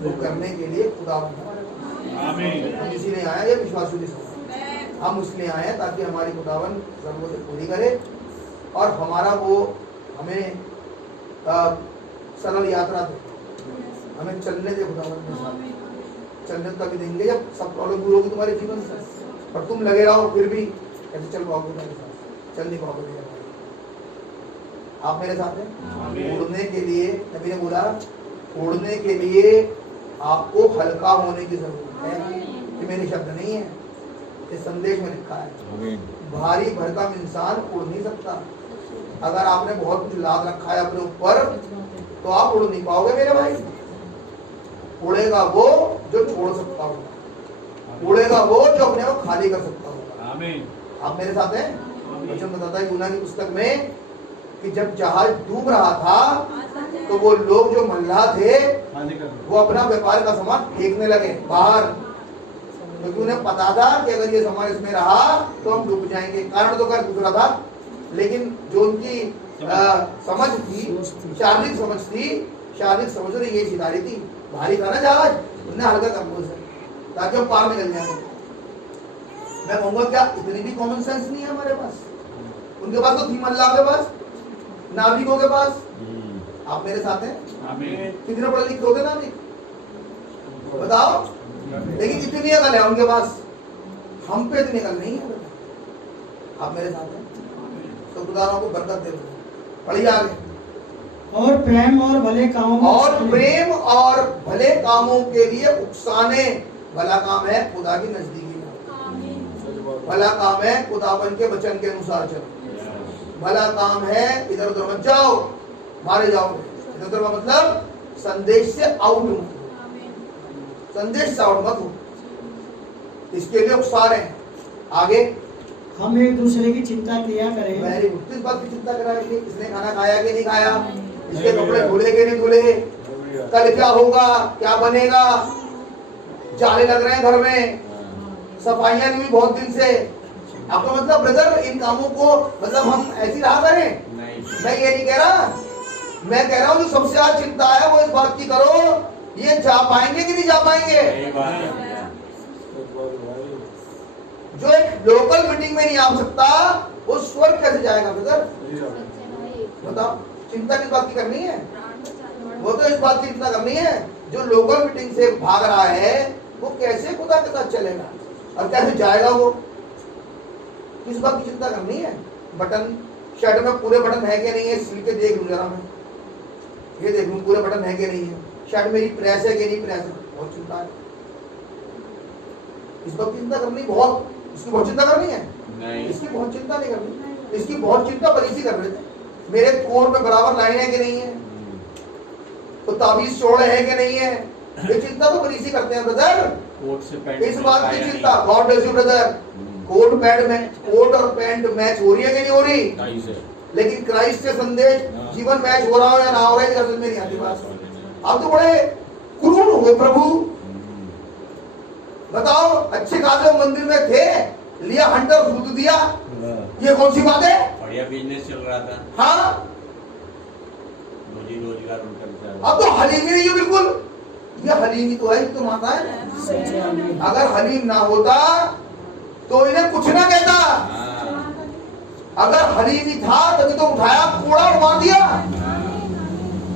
वो करने के लिए खुदा हम इसी लिए आया, ये विश्वासु नहीं समझ, हम उसलिए आए हैं ताकि हमारी खुदावन जरूरतें पूरी करे और हमारा वो हमें सरल यात्रा दे, हमें चलने दे खुदावन के साथ। चलने तभी देंगे जब सब प्रॉब्लम दूर होगी तुम्हारे जीवन से, और तुम लगे रहो फिर भी कैसे चल पाओगे मेरे साथ? चल नहीं पाओगे मेरे साथ। आप मेरे साथ हैं? उड़ने के लिए नबी ने बोला, उड़ने के लिए आपको हल्का होने की जरूरत है। ये मेरे शब्द नहीं है, ये संदेश में लिखा है। भारी भरकम इंसान उड़ नहीं सकता। अगर आपने बहुत कुछ लाद रखा है अपने ऊपर तो आप उड़ नहीं पाओगे मेरे भाई। उड़ेगा वो जो छोड़ सकता होगा, उड़ेगा वो जो अपने को खाली कर सकता होगा। आप मेरे साथ हैं? वचन बताता है यूना की पुस्तक में कि जब जहाज डूब रहा था तो वो लोग जो मल्लाह थे वो अपना व्यापार का सामान फेंकने लगे बाहर, क्योंकि उन्हें पता था कि अगर ये सामान इसमें रहा तो हम डूब जाएंगे। कारण तो क्या दूसरा था, लेकिन जो उनकी समझ थी, शारीरिक समझ थी, शारीरिक समझ ने ये सिखा रही थी, भारी था ना जहाज, उन्हें हल्का करना उसे ताकि हम पार निकल जाए। मैं कहूँगा क्या इतनी भी कॉमन सेंस नहीं है हमारे पास? उनके पास तो थी मल्लाह के पास, नाविकों के पास। आप मेरे साथ हैं? कितने पढ़े लिखे होते नाविक बताओ, लेकिन इतनी अकल है उनके पास, हम पे इतनी अकल नहीं है। आप मेरे साथ हैं? तो खुदा को बरकत दे। पढ़िए आगे। और प्रेम और भले कामों, और प्रेम और भले कामों के लिए उकसाने। भला काम है खुदा की नजदीकी में, भला काम है खुदावन के वचन के अनुसार चलो, भला काम है इधर उधर मत जाओ, मारे जाओगे। इधर उधर का मतलब संदेश से आउट मत, संदेश से आउट मत हो, इसके लिए उकसा रहे हैं। आगे हम एक दूसरे की चिंता किया करें। Very good. किस बात की चिंता कराएंगे? किसने खाना खाया कि नहीं खाया, इसके कपड़े धुले के नहीं धुले, कल क्या होगा, क्या बनेगा, जाले लग रहे हैं घर में, सफाइयां नहीं हुई बहुत दिन से। आपका मतलब ब्रदर इन कामों को मतलब हम ऐसी रहा करें? मैं ये नहीं कह रहा, मैं कह रहा हूँ जो सबसे ज्यादा चिंता है वो इस बात की करो, ये जा पाएंगे कि नहीं जा पाएंगे। जो एक लोकल मीटिंग में नहीं आ सकता वो स्वर्ग कैसे जाएगा ब्रदर? बताओ, चिंता किस बात की करनी है? वो तो इस बात की चिंता करनी है जो लोकल मीटिंग से भाग रहा है वो कैसे खुदा के साथ चलेगा और कैसे जाएगा। वो किस बात की चिंता करनी है? बटन शर्ट में पूरे बटन है कि नहीं है, सिल के देख लूं जरा, मैं ये देख लूं पूरे बटन है कि नहीं है, शर्ट मेरी प्रेस है कि नहीं प्रेस है। बहुत चिंता है, इस बात की चिंता करनी बहुत, इसकी बहुत चिंता करनी है नहीं। इसकी बहुत चिंता नहीं करनी, इसकी बहुत चिंता पलीसी कर रहे थे। मेरे कोट में बराबर लाइन है कि नहीं है, तो ताबीज चौड़े है कि नहीं है, ये चिंता तो पलीसी करते हैं ब्रदर। कोट से पैंट इस बात की चिंता, God bless you brother. Coat pant में कोट और पैंट मैच हो रही है कि नहीं हो रही, लेकिन क्राइस्ट से संदेश जीवन मैच हो रहा हो या ना हो रहा है समझ में नहीं आती बात। आप तो बड़े क्रूर हो प्रभु, बताओ अच्छे खासे मंदिर में थे, लिया हंटर सूद दिया, ये कौन सी बात है? बढ़िया बिजनेस चल रहा था, हाँ रोजगार अब तो हलीमी नहीं है बिल्कुल। ये हलीमी तो है, तो माता है। अगर हलीम ना होता तो इन्हें कुछ ना कहता, अगर हलीमी था तभी तो उठाया कूड़ा उड़ा दिया।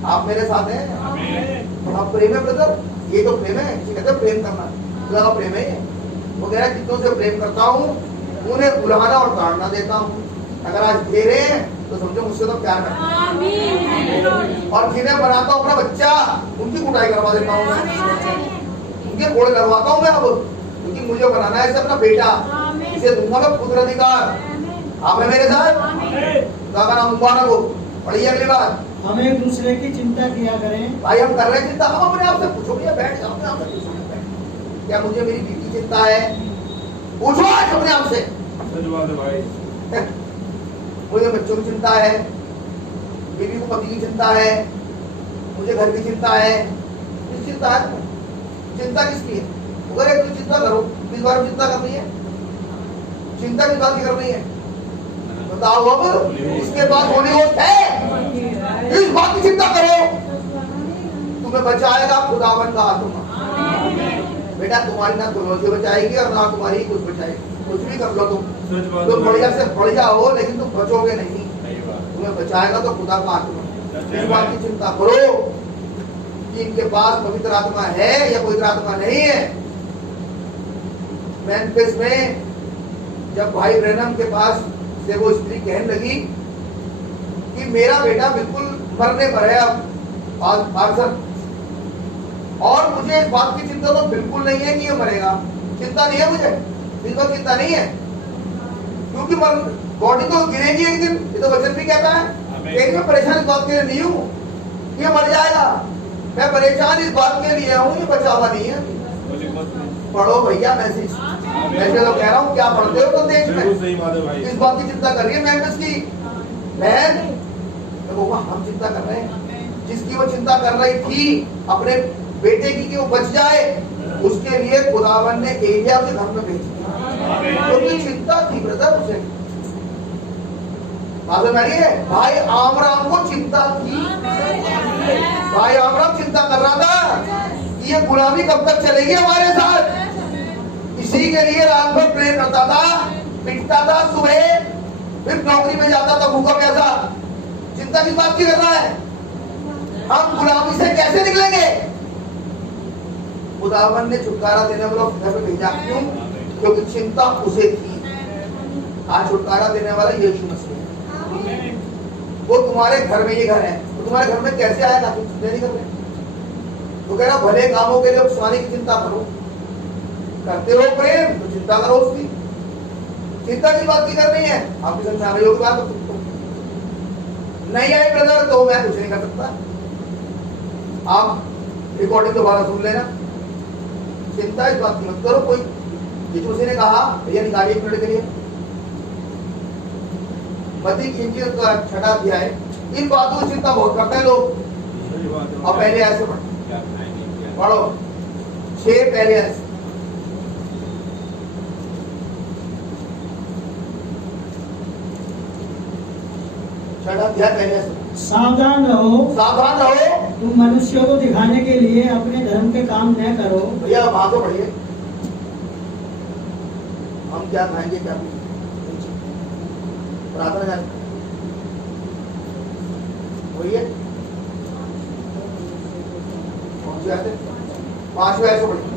आप मेरे साथ हैं? बड़ा प्रेम है ब्रदर, ये तो प्रेम है, कहते हैं प्रेम करना, खुदा का प्रेम है। वो कह रहा है जितनों से प्रेम करता हूँ उन्हें उलाहना और ताड़ना देता हूँ। अगर आज दे रहे हैं तो समझो मुझसे तो प्यार करते हैं, और जिन्हें बनाता हूँ अपना बच्चा उनकी कुटाई करवा देता हूँ, उनके घोड़े लगवाता हूँ मैं अब, क्योंकि मुझे बनाना है इसे अपना बेटा, इसे दूंगा मैं पुत्र अधिकार। आप है मेरे साथ? खुदा का नाम मुबारक हो। पढ़िए अगली बार। हम एक दूसरे की चिंता किया करें। भाई हम कर रहे हैं चिंता, हम अपने आप से पूछो, भैया बैठ जाओ अपने आप से पूछो, क्या मुझे मेरी बीवी की चिंता है? पूछो आज अपने आप से। सच बात है भाई। मुझे बच्चों की चिंता है, बीवी को पति की चिंता है, मुझे घर की चिंता है। किस चिंता है? चिंता किसकी है? अगर एक तो चिंता करो, किस बारे में चिंता करनी है? चिंता किस बात की करनी है बताओ? अब इसके बाद होली होत है, इस बात की चिंता करो, तुम्हें बचाएगा खुदावन का आत्मा। बेटा तुम्हारी ना तुलसी बचाएगी और ना तुम्हारी कुछ बचाएगी। कुछ भी कर लो तुम बढ़िया से बढ़िया हो, लेकिन तुम बचोगे नहीं। तुम्हें बचाएगा तो खुदा का आत्मा। इस बात की चिंता करो कि इनके पास पवित्र आत्मा है या पवित्र आत्मा नहीं है। मेम्फिस में जब भाई ब्रैनम के पास से वो स्त्री कहने लगी कि मेरा बेटा बिल्कुल मरने पर है अब पार्सल, और मुझे इस बात की चिंता तो बिल्कुल नहीं है कि ये मरेगा। चिंता नहीं है मुझे, इस बात चिंता नहीं है, क्योंकि बॉडी तो गिरेगी एक दिन, ये तो वचन भी कहता है। लेकिन मैं परेशान इस बात के लिए नहीं हूँ कि ये मर जाएगा, मैं परेशान इस बात के लिए हूँ ये बचा हुआ नहीं है। पढ़ो भैया मैसेज, मैं तो कह रहा हूँ क्या पढ़ते हो तुम देश में? इस बात की चिंता कर रही है मेम्फिस की बहन, तो हम चिंता कर रहे हैं। जिसकी वो चिंता कर रही थी अपने बेटे की कि वो बच जाए, उसके लिए खुदावन ने एलिया के घर में भेज दिया, क्योंकि चिंता थी ब्रदर उसे। भाई आमराम को चिंता थी, भाई आमराम चिंता कर रहा था कि ये गुलामी कब तक चलेगी हमारे साथ। इसी के लिए रात भर प्रे करता था, पिटता था, सुबह फिर नौकरी में जाता था भूखा प्यासा। चिंता किस बात की कर रहा है? हम गुलामी से कैसे निकलेंगे? खुदावन ने छुटकारा देने वाला घर में भेजा, क्यों? क्योंकि चिंता उसे थी। आज छुटकारा देने वाला यीशु मसीह है। वो तुम्हारे घर में, ये घर है, तो तुम्हारे घर में कैसे आएगा? तुम चिंता नहीं कर रहे तो कह रहा भले कामों के लिए उकसाने की चिंता करो, करते हो प्रेम तो चिंता करो उसकी। चिंता की बात की करनी है? आपकी समझ आ रही होगी बात? तो नहीं आई ब्रदर तो मैं कुछ नहीं कर सकता। आप रिकॉर्डिंग दोबारा सुन लेना। चिंता इस बात की मत करो। कोई यीशु मसीह ने कहा भैया निकालिए 1 मिनट के लिए, मत्ती की इंजील का 6वां अध्याय। इन बातों की चिंता बहुत करते हैं लोग। और पहले ऐसे पढ़ो 6 पहले ऐसे। सावधान रहो, सावधान रहो, तुम मनुष्यों को दिखाने के लिए अपने धर्म के काम न करो। भैया वहां तो पढ़िए, हम क्या खाएंगे क्या प्रार्थना वही है। 5वें ऐसे पढ़िए।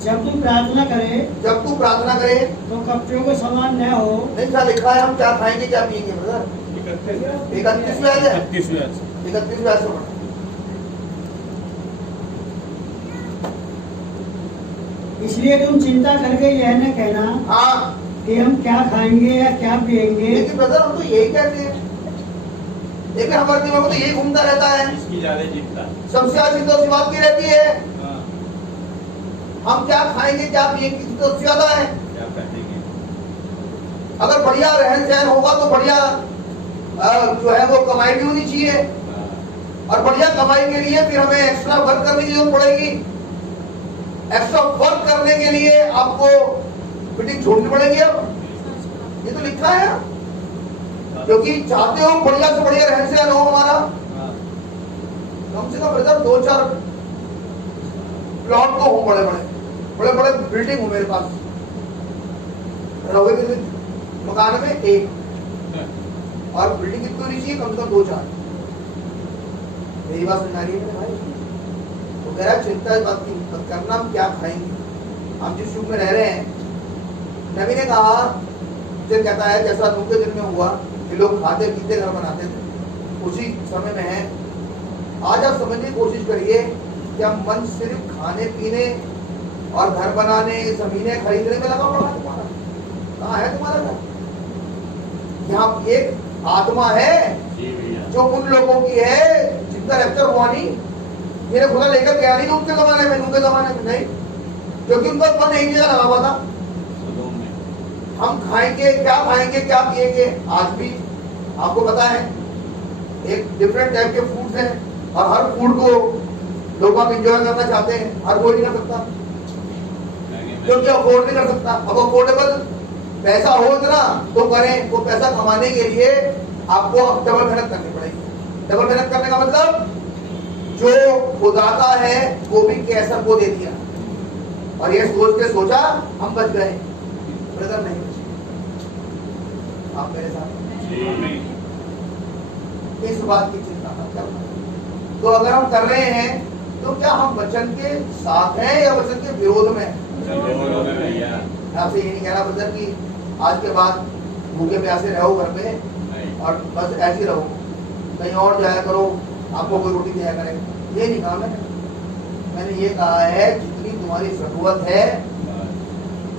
जब तुम प्रार्थना करे, जब तू प्रार्थना करे तो कपटियों को समान न हो। नहीं क्या लिखा है? हम क्या खाएंगे क्या पिएंगे ब्रदर? 31वें है, 31वें ऐसे पढ़ो। इसलिए तुम चिंता करके यह न कहना हाँ कि हम क्या खाएंगे या क्या पिएंगे। लेकिन ब्रदर हम तो यही कहते हैं, लेकिन हमारे दिमाग में तो यही घूमता रहता है। इसकी ज्यादा चिंता सबसे ज्यादा चिंता उसी बात की रहती है, हम क्या खाएंगे क्या पिएंगे की तो ज्यादा है। क्या करेंगे? अगर बढ़िया रहन सहन होगा तो बढ़िया जो है वो कमाई भी होनी चाहिए, और बढ़िया कमाई के लिए फिर हमें एक्स्ट्रा वर्क करने की जरूरत पड़ेगी। एक्स्ट्रा वर्क करने के लिए आपको मीटिंग छोड़नी पड़ेगी। अब ये तो लिखा है, क्योंकि चाहते हो बढ़िया से बढ़िया रहन सहन हो हमारा। कम से कम ब्रदर 2-4 प्लॉट तो हो, बड़े बड़े बड़े बिल्डिंग हो मेरे पास, रहोगे मकान में 1, और बिल्डिंग कितनी होनी चाहिए? कम से कम 2-4। मेरी बात सुना रही है भाई? तो कह रहा चिंता इस बात की मत करना हम क्या खाएंगे। हम जिस युग में रह रहे हैं, नबी ने कहा, फिर कहता है जैसा नूह के दिन में हुआ कि लोग खाते पीते घर बनाते थे, उसी समय में है आज। आप समझने की कोशिश करिए कि हम मन सिर्फ खाने पीने और घर बनाने, जमीनें खरीदने में लगा पड़ा है। तुम्हारा कहाँ है? तुम्हारा घर यहाँ एक आत्मा है जी भैया। जो उन लोगों की है जिनका रैप्चर हुआ नहीं। मेरे खुदा लेकर गया नहीं तो उनके जमाने में, उनके जमाने में नहीं, क्योंकि उनका मन एक जगह लगा हुआ था। सदोम में। हम खाएंगे क्या पिएंगे, आज भी आपको पता है एक डिफरेंट टाइप के फूड्स हैं और हर फूड को लोग आप इंजॉय करना चाहते हैं, हर कोई नहीं कर सकता क्योंकि अफोर्ड नहीं कर सकता। अब अफोर्डेबल पैसा हो इतना तो करें, वो पैसा कमाने के लिए आपको अब डबल मेहनत करनी पड़ेगी। डबल मेहनत करने का मतलब जो खुदाता है वो भी कैसर को दे दिया और ये सोच के सोचा हम बच गए, ब्रदर नहीं बचे। आप मेरे साथ इस बात की चिंता मत करना। तो अगर हम कर रहे हैं तो क्या हम वचन के साथ हैं या वचन के विरोध में? भैया। आपसे ये नहीं कहना ब्रदर कि आज के बाद भूखे प्यासे रहो घर में नहीं। और बस ऐसे ही रहो, कहीं और जाया करो, आपको कोई रोटी दिया करेगा, ये नहीं कहा मैंने ये कहा है जितनी तुम्हारी जरूरत है,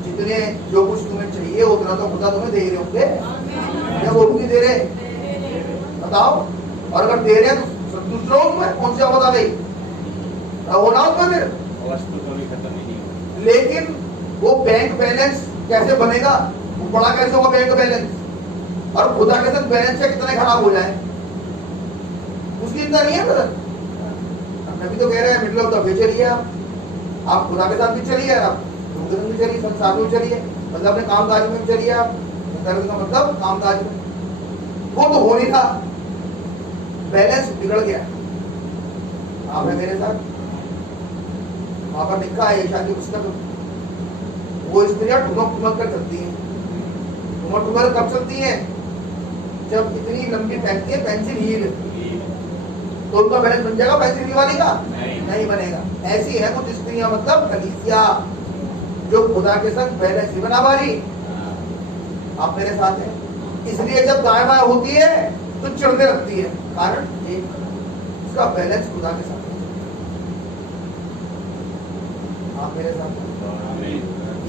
जितने जो कुछ तुम्हें चाहिए उतना तो खुदा तुम्हें दे रहे होंगे या वो भी नहीं दे रहे? बताओ। और अगर दे रहे हैं तो दूसरों में कौन सी आवाज आ गई, होना उसमें फिर। वस्तु थोड़ी खत्म ही नहीं हुई। लेकिन वो बैंक बैलेंस कैसे बनेगा, वो बड़ा कैसे होगा बैंक बैलेंस, और खुदा के साथ बैलेंस से कितने खराब हो जाए उसकी चिंता नहीं है ब्रदर। नबी तो कह रहे हैं मिडिल ऑफ द वे चलिए, आप खुदा के साथ भी चलिए, आप लोगों के साथ भी चलिए, संसार में चलिए, मतलब अपने कामकाज में भी चलिए। आप का मतलब कामकाज में वो तो हो नहीं था, बैलेंस बिगड़ गया। आप है मेरे साथ, वहां पर लिखा है ईशा की पुस्तक, वो स्त्रियां ठुमक कर चलती हैं। ठुमक कब चलती हैं? जब इतनी लंबी पहनती है पेंसिल हील, तो उनका बैलेंस बन जाएगा पेंसिल हील वाली का? नहीं बनेगा। ऐसी है कुछ स्त्रियां, मतलब कलीसिया जो खुदा के संग बैलेंस ही बना पारी। आप मेरे साथ हैं, इसलिए जब दाएं बाएं होती है तो चिढ़ने लगती है, कारण एक उसका बैलेंस खुदा के साथ। आप मेरे साथ,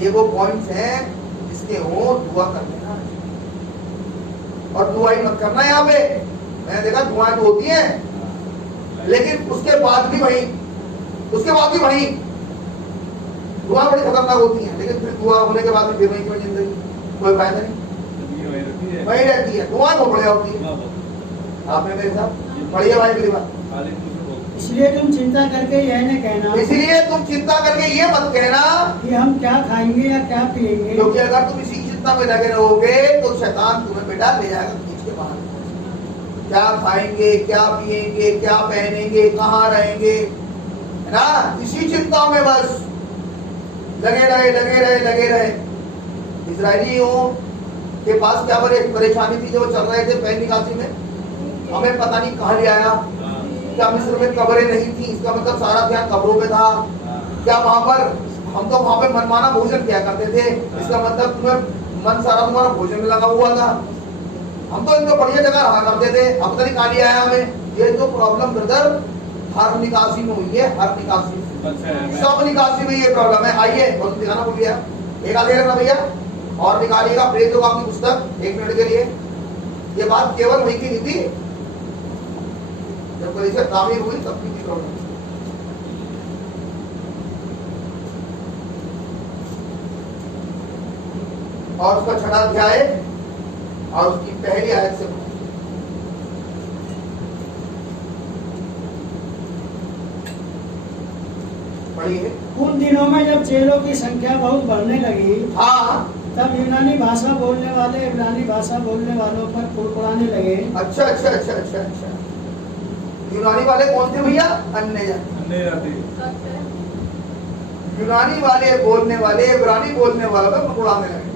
ये वो पॉइंट्स हैं जिसके हो दुआ कर लेना, और दुआ ही मत करना। यहाँ पे मैंने देखा दुआएं तो होती हैं लेकिन उसके बाद भी वही दुआ बड़ी खतरनाक होती है, लेकिन फिर दुआ होने के बाद भी फिर वही जिंदगी, कोई फायदा नहीं, वही रहती है। दुआ बहुत बढ़िया होती है। आपने मेरे साथ बढ़िया भाई मेरी बात। इसलिए तुम चिंता करके यह न कहना, इसलिए तुम चिंता करके ये मत कहना कि हम क्या खाएंगे या क्या पिएंगे, क्योंकि अगर तुम इसी चिंता में लगे रहोगे तो शैतान तुम्हें बेटा ले जाएगा खींच के बाहर। क्या खाएंगे, क्या पिएंगे, क्या पहनेंगे, कहाँ रहेंगे, है ना, इसी चिंता में बस लगे रहे। इजरायलियों के पास क्या परेशानी थी, जो चल रहे थे पैन निकासी में, हमें पता नहीं कहाँ ले आया। क्या मिस्र में कब्रें नहीं थी, इसका मतलब सारा ध्यान कब्रों पे था क्या? वहां पर हम तो वहां पे मनमाना भोजन किया करते थे, इसका मतलब तुम्हें मन सारा तुम्हारा भोजन में लगा हुआ था। हम तो इनको बढ़िया जगह रहा करते थे, अब तक कहाँ लिया आया हमें। ये तो प्रॉब्लम ब्रदर हर निकासी में हुई है, हर निकासी में, सब निकासी में ये प्रॉब्लम है। आइए बहुत दिखाना भूल गया, एक आधे रखना भैया और निकालिएगा प्रेरितों का आपकी पुस्तक 1 मिनट के लिए। ये बात केवल वही की नहीं थी, जब कलीसिया तामीर हुई तब की थी प्रॉब्लम। और उसका 6वां अध्याय और उसकी पहली आयत से पढ़िए। उन दिनों में जब चेलों की संख्या बहुत बढ़ने लगी, हाँ, तब यूनानी भाषा बोलने वाले इब्रानी भाषा बोलने वालों पर कुड़कुड़ाने लगे। अच्छा। यूनानी वाले कौन थे भैया? अन्य जाति। यूनानी वाले बोलने वाले इब्रानी बोलने वालों पर कुड़कुड़ाने लगे।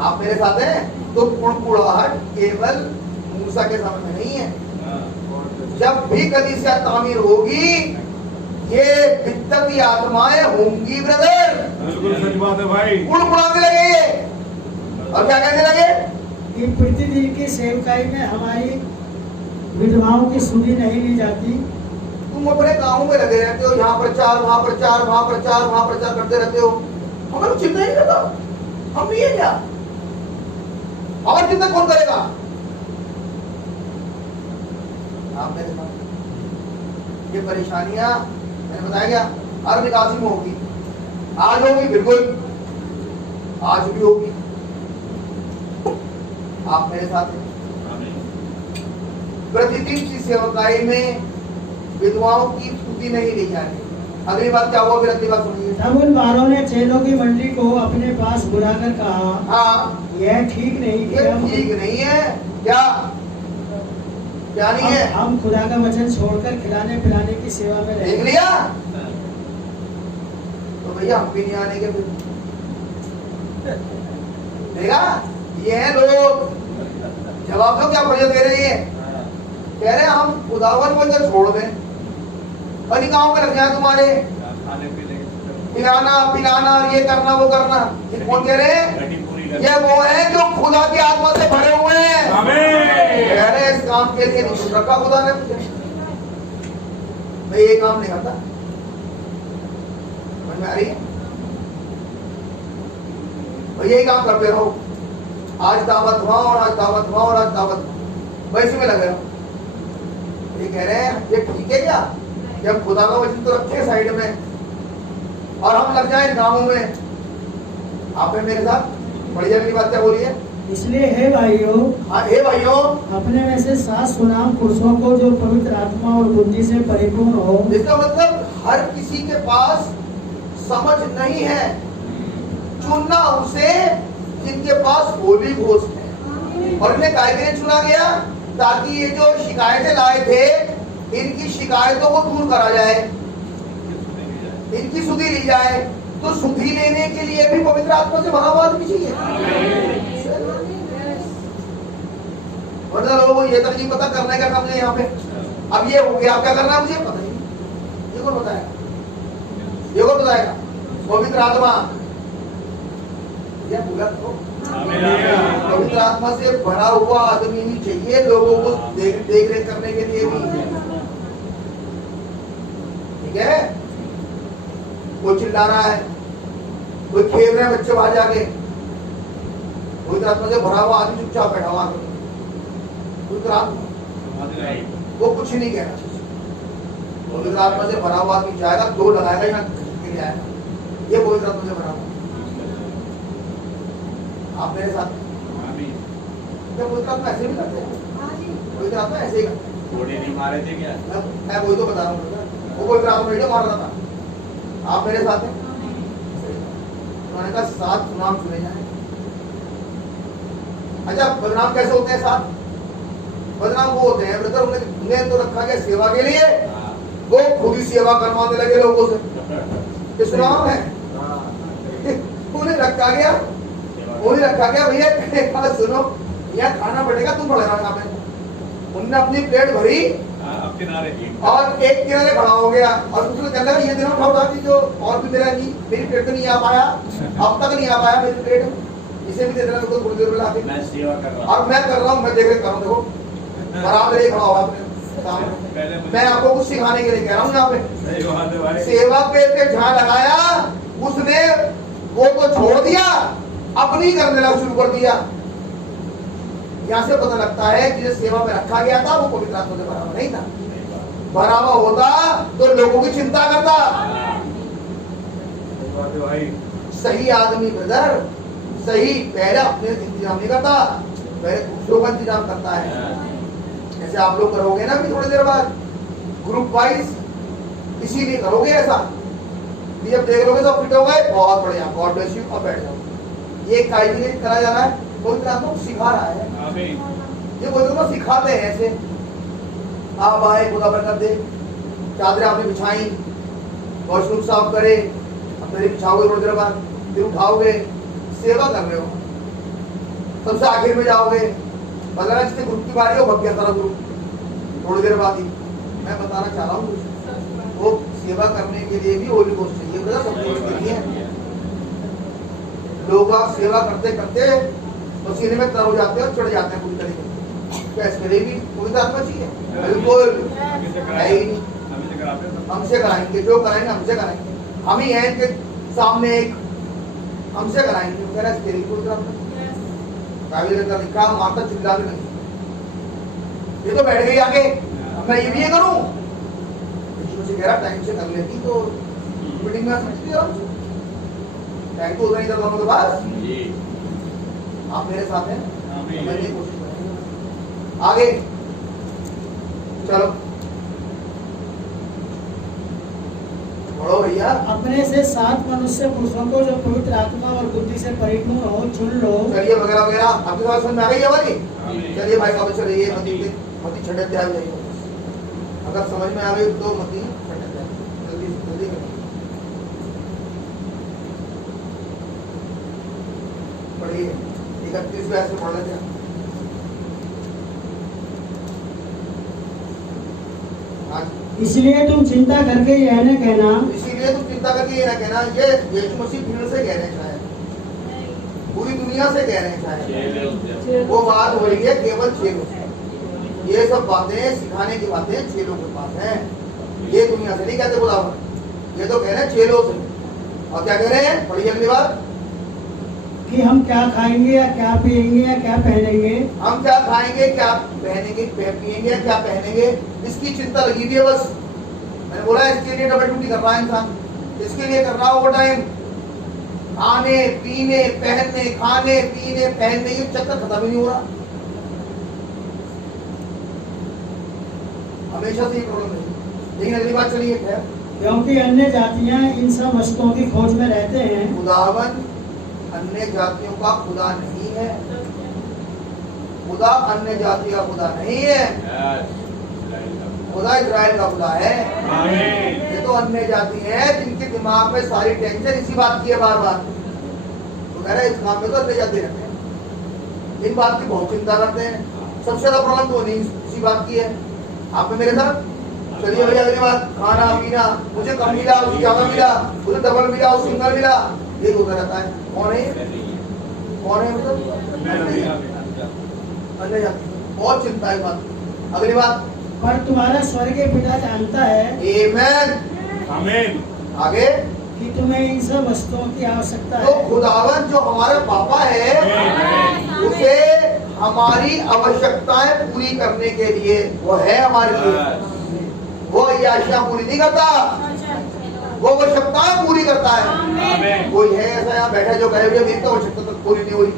आप मेरे साथ हैं? तो कुड़कुड़ाहट केवल मूसा के समय में नहीं है, जब भी कलीसिया तामीर होगी ये बिद्दती आत्माएं होंगी ब्रदर। बिल्कुल सच बात है भाई। कुड़कुड़ाने लगे ये, और क्या कहने लगे कि प्रतिदिन की सेवकाई में हमारी विधवाओं की सुधि नहीं ली जाती। तुम अपने कामों में लगे रहते हो, यहाँ प्रचार वहाँ प्रचार, वहाँ प्रचार वहाँ प्रचार करते रहते हो, हमें चिंता ही करता। हम भी है क्या? और चिंता कौन करेगा? आप मेरे साथ। ये परेशानियां मैंने बताया क्या हर निकासी में होगी, आज होगी बिल्कुल, आज भी होगी। आप मेरे साथ हैं। प्रतिदिन की सेवकाई में विधवाओं की स्तुति नहीं ली जाती। अगली बात क्या हुआ, फिर अगली बात सुनिए। तब उन 12 ने चेलों की मंडली को अपने पास बुलाकर कहा, हाँ, यह ठीक नहीं कि ये ठीक नहीं है। क्या क्या नहीं है? हम खुदा का वचन छोड़कर खिलाने पिलाने की सेवा में देख रहे। लिया, तो भैया हम भी नहीं आने के फिर देखा। ये है लोग, जवाब दो क्या बढ़िया दे रहे हैं। कह रहे हैं हम खुदावन को जब छोड़ दें, बनी गाँव में रख जाए तुम्हारे खाने पीने खिलाना पिलाना और ये करना वो करना। ये कौन कह रहे हैं? घटी पूरी कर ये वो है जो खुदा की आत्मा से भरे हुए हैं। कह रहे हैं इस काम के लिए नहीं रखा खुदा ने मुझे, मैं ये काम नहीं करता। समझ में आ रही है? भाई यही काम करते रहो, आज दावत हुआ और आज दावत हुआ और आज दावत हुआ, वैसे में लगे रहो। ये कह रहे हैं ये ठीक है क्या कि हम खुदा का वचन तो रखे साइड में और हम लग जाए कामों में। आपने मेरे साथ बढ़िया की बात क्या बोली है? इसलिए हे भाइयों, हाँ हे भाइयों, अपने में से 7 सुनाम पुरुषों को जो पवित्र आत्मा और बुद्धि से परिपूर्ण हो। इसका मतलब हर किसी के पास समझ नहीं है, चुनना उसे जिनके पास होली घोष है। और इन्हें काय के लिए चुना गया? ताकि ये जो शिकायतें लाए थे इनकी शिकायतों को दूर करा जाए, इनकी सुधि ली जाए। तो सुधि लेने के लिए भी पवित्र आत्मा से भरा हुआ आदमी चाहिए। वरना लोगों को ये तक नहीं पता करना क्या काम है यहाँ पे। अब ये हो गया, क्या करना है मुझे पता नहीं। ये कौन बताएगा? ये कौन बताएगा? पवित्र आत्मा। ये पूरा तो पवित्र आत्मा से भरा हुआ आदमी ही चाहिए लोगों को देख रेख करने के लिए भी। ठीक है? कोई चिल्ला रहा है, कोई खेल रहे हैं बच्चे बाहर जाके, पवित्र आत्मा से भरा हुआ आदमी चुपचाप बैठा हुआ, पवित्र आत्मा वो कुछ नहीं कह रहा। पवित्र आत्मा से भरा हुआ आदमी जाएगा, दो लगाएगा या गिर जाएगा। ये पवित्र आत्मा से भरा हुआ। आप मेरे साथ क्या पवित्र आत्मा ऐसे भी करते हैं? पवित्र आत्मा ऐसे ही करते हैं। घोड़े नहीं मारे थे क्या? मैं वही तो बता रहा हूँ, वो पवित्र आत्मा वीडियो मार रहा था। आप मेरे साथ हैं? उन्होंने कहा 7 सुनाम सुने जाए। अच्छा, बदनाम कैसे होते हैं? 7 बदनाम वो होते हैं ब्रदर, उन्हें तो रखा गया सेवा के लिए, वो खुद ही सेवा करवाने लगे लोगों से। ये सुनाम है, उन्हें रखा गया, उन्हें रखा गया भैया सुनो यहाँ खाना पड़ेगा, तुम पड़ेगा यहाँ पे। उनने अपनी प्लेट भरी और एक किनारे खड़ा हो गया और दूसरे कहता है ये दिन उठा दी जो और भी मेरा नहीं, मेरी प्लेट तो नहीं आ पाया, अब तक नहीं आ पाया मेरी प्लेट, इसे भी दे देना तो थोड़ी देर में लाके। मैं सेवा कर रहा हूँ और मैं कर रहा हूँ, मैं देख रहा हूँ, देखो बराबर खड़ा हुआ अपने सामने। मैं आपको कुछ सिखाने के लिए कह रहा हूँ। यहाँ पे सेवा पे जहाँ लगाया उसने वो तो छोड़ दिया, अपनी करने लगा शुरू कर दिया। यहाँ से पता लगता है कि जो सेवा में रखा गया था वो पवित्र आत्मा से भरा हुआ नहीं था। भरा हुआ होता तो लोगों की चिंता करता। सही आदमी ब्रदर सही पहले अपने इंतजाम नहीं करता, पहले दूसरों का इंतजाम करता है। जैसे आप लोग करोगे ना भी थोड़ी देर बाद ग्रुप वाइज, इसीलिए करोगे ऐसा। जब देख लोगे तो फिट हो गए, बहुत बढ़िया, गॉड ब्लेस यू, अब बैठ जाओ। ये काइजली करा जा रहा है, पवित्र आत्मा सिखा रहा है। ये पवित्र आत्मा सिखाते हैं ऐसे। आप आए, खुदा बरकत दे, चादरें आपने बिछाई, वॉशरूम साफ करे, अब मेरे बिछाओगे थोड़ी देर बाद, फिर उठाओगे, सेवा कर रहे हो। सबसे आखिर में जाओगे, बदला जिससे ग्रुप की बारी हो, भग गया सारा ग्रुप थोड़ी देर बाद ही। मैं बताना चाह रहा हूँ वो सेवा करने के लिए भी होली घोष चाहिए, बता सब कुछ के लिए। लोग आप सेवा करते करते पसीने में तर हो जाते हैं और चढ़ जाते हैं पूरी तरीके से। क्या इसके लिए भी पवित्र आत्मा चाहिए? बिल्कुल हमसे कराएंगे, जो कराएंगे हमसे कराएंगे। हम ही हैं इनके सामने एक, हमसे कराएंगे। कह रहा है इसके लिए पवित्र आत्मा लिखा, माता चिल्ला भी नहीं, ये तो बैठ गई आगे, मैं ये भी ये करूं, यीशु कह रहा टाइम से कर लेती तो मीटिंग में आ सकती हो। टाइम तो उधर ही था दोनों के पास। जी आप मेरे साथ हैं, आमीन। समझने की कोशिश करें। आगे चलो बढ़ो भैया। अपने से 7 मनुष्य पुरुषों को जो पवित्र आत्मा और बुद्धि से परिपूर्ण हो चुन लो। चलिए वगैरह वगैरह आपकी बात समझ में आ गई हमारी। आमीन। चलिए भाई साहब चलिए मती छठे अध्याय जाइए। अगर समझ में आ गई तो मती छठे अध्याय जल्दी जल्दी करिए। पढ़िए 31वें आयत से पढ़ लेते हैं। हाँ, इसलिए तुम चिंता करके यह न कहना इसीलिए तुम चिंता करके ये ना कहना, ये यीशु मसीह भीड़ से कह रहे हैं, शायद पूरी दुनिया से कह रहे हैं, शायद वो बात हो रही है केवल 6 लोग। ये सब बातें सिखाने की बातें 6 लोगों के पास हैं। ये दुनिया से नहीं कहते बुलावा, ये तो कह रहे हैं 6 लोग से। और क्या कह रहे हैं, पढ़िए अगली बार। कि हम क्या खाएंगे या क्या पिएंगे या क्या पहनेंगे। हम क्या खाएंगे, क्या पहनेंगे, पिएंगे, क्या पहनेंगे, इसकी चिंता लगी हुई है बस। मैंने बोला इसके लिए डबल ड्यूटी कर रहा है इंसान, इसके लिए कर रहा ओवर टाइम। खाने पीने पहनने, खाने पीने पहनने, ये चक्कर खत्म ही नहीं हो रहा। हमेशा से ये प्रॉब्लम है। लेकिन अगली बात चलिए, खैर क्योंकि अन्य जातियां इन सब वस्तुओं की खोज में रहते हैं। खुदावन अन्य जातियों का खुदा नहीं है। खुदा अन्य जाति का खुदा नहीं है, खुदा इजराइल का खुदा है। आमीन। ये तो अन्य जाति है जिनके दिमाग में सारी टेंशन इसी बात की है बार बार। तो कह रहे हैं इस काम में तो अन्य जाति रहते हैं, इन बात की बहुत चिंता करते हैं। सबसे ज्यादा प्रॉब्लम तो नहीं इसी बात की है। आप मेरे साथ चलिए भैया अगली बात। खाना पीना, मुझे कम मिला, उसे ज्यादा मिला, उसे डबल मिला, उसे सिंगल मिला, ये होता रहता है। कौन है, कौन है मतलब अन्य जाति, बहुत चिंता है बात। अगली बात, पर तुम्हारा स्वर्गीय पिता जानता है आमीन। आमीन। आगे, कि तुम्हें इन सब वस्तुओं की आवश्यकता तो है। खुदावन जो हमारे पापा है उसे हमारी आवश्यकताएं पूरी करने के लिए वो है हमारे लिए। वो आशा पूरी नहीं करता, वो आवश्यकताएं पूरी करता है। आमीन। कोई है ऐसा यहाँ बैठा जो कहे मेरी तो आवश्यकता तक पूरी नहीं हुई।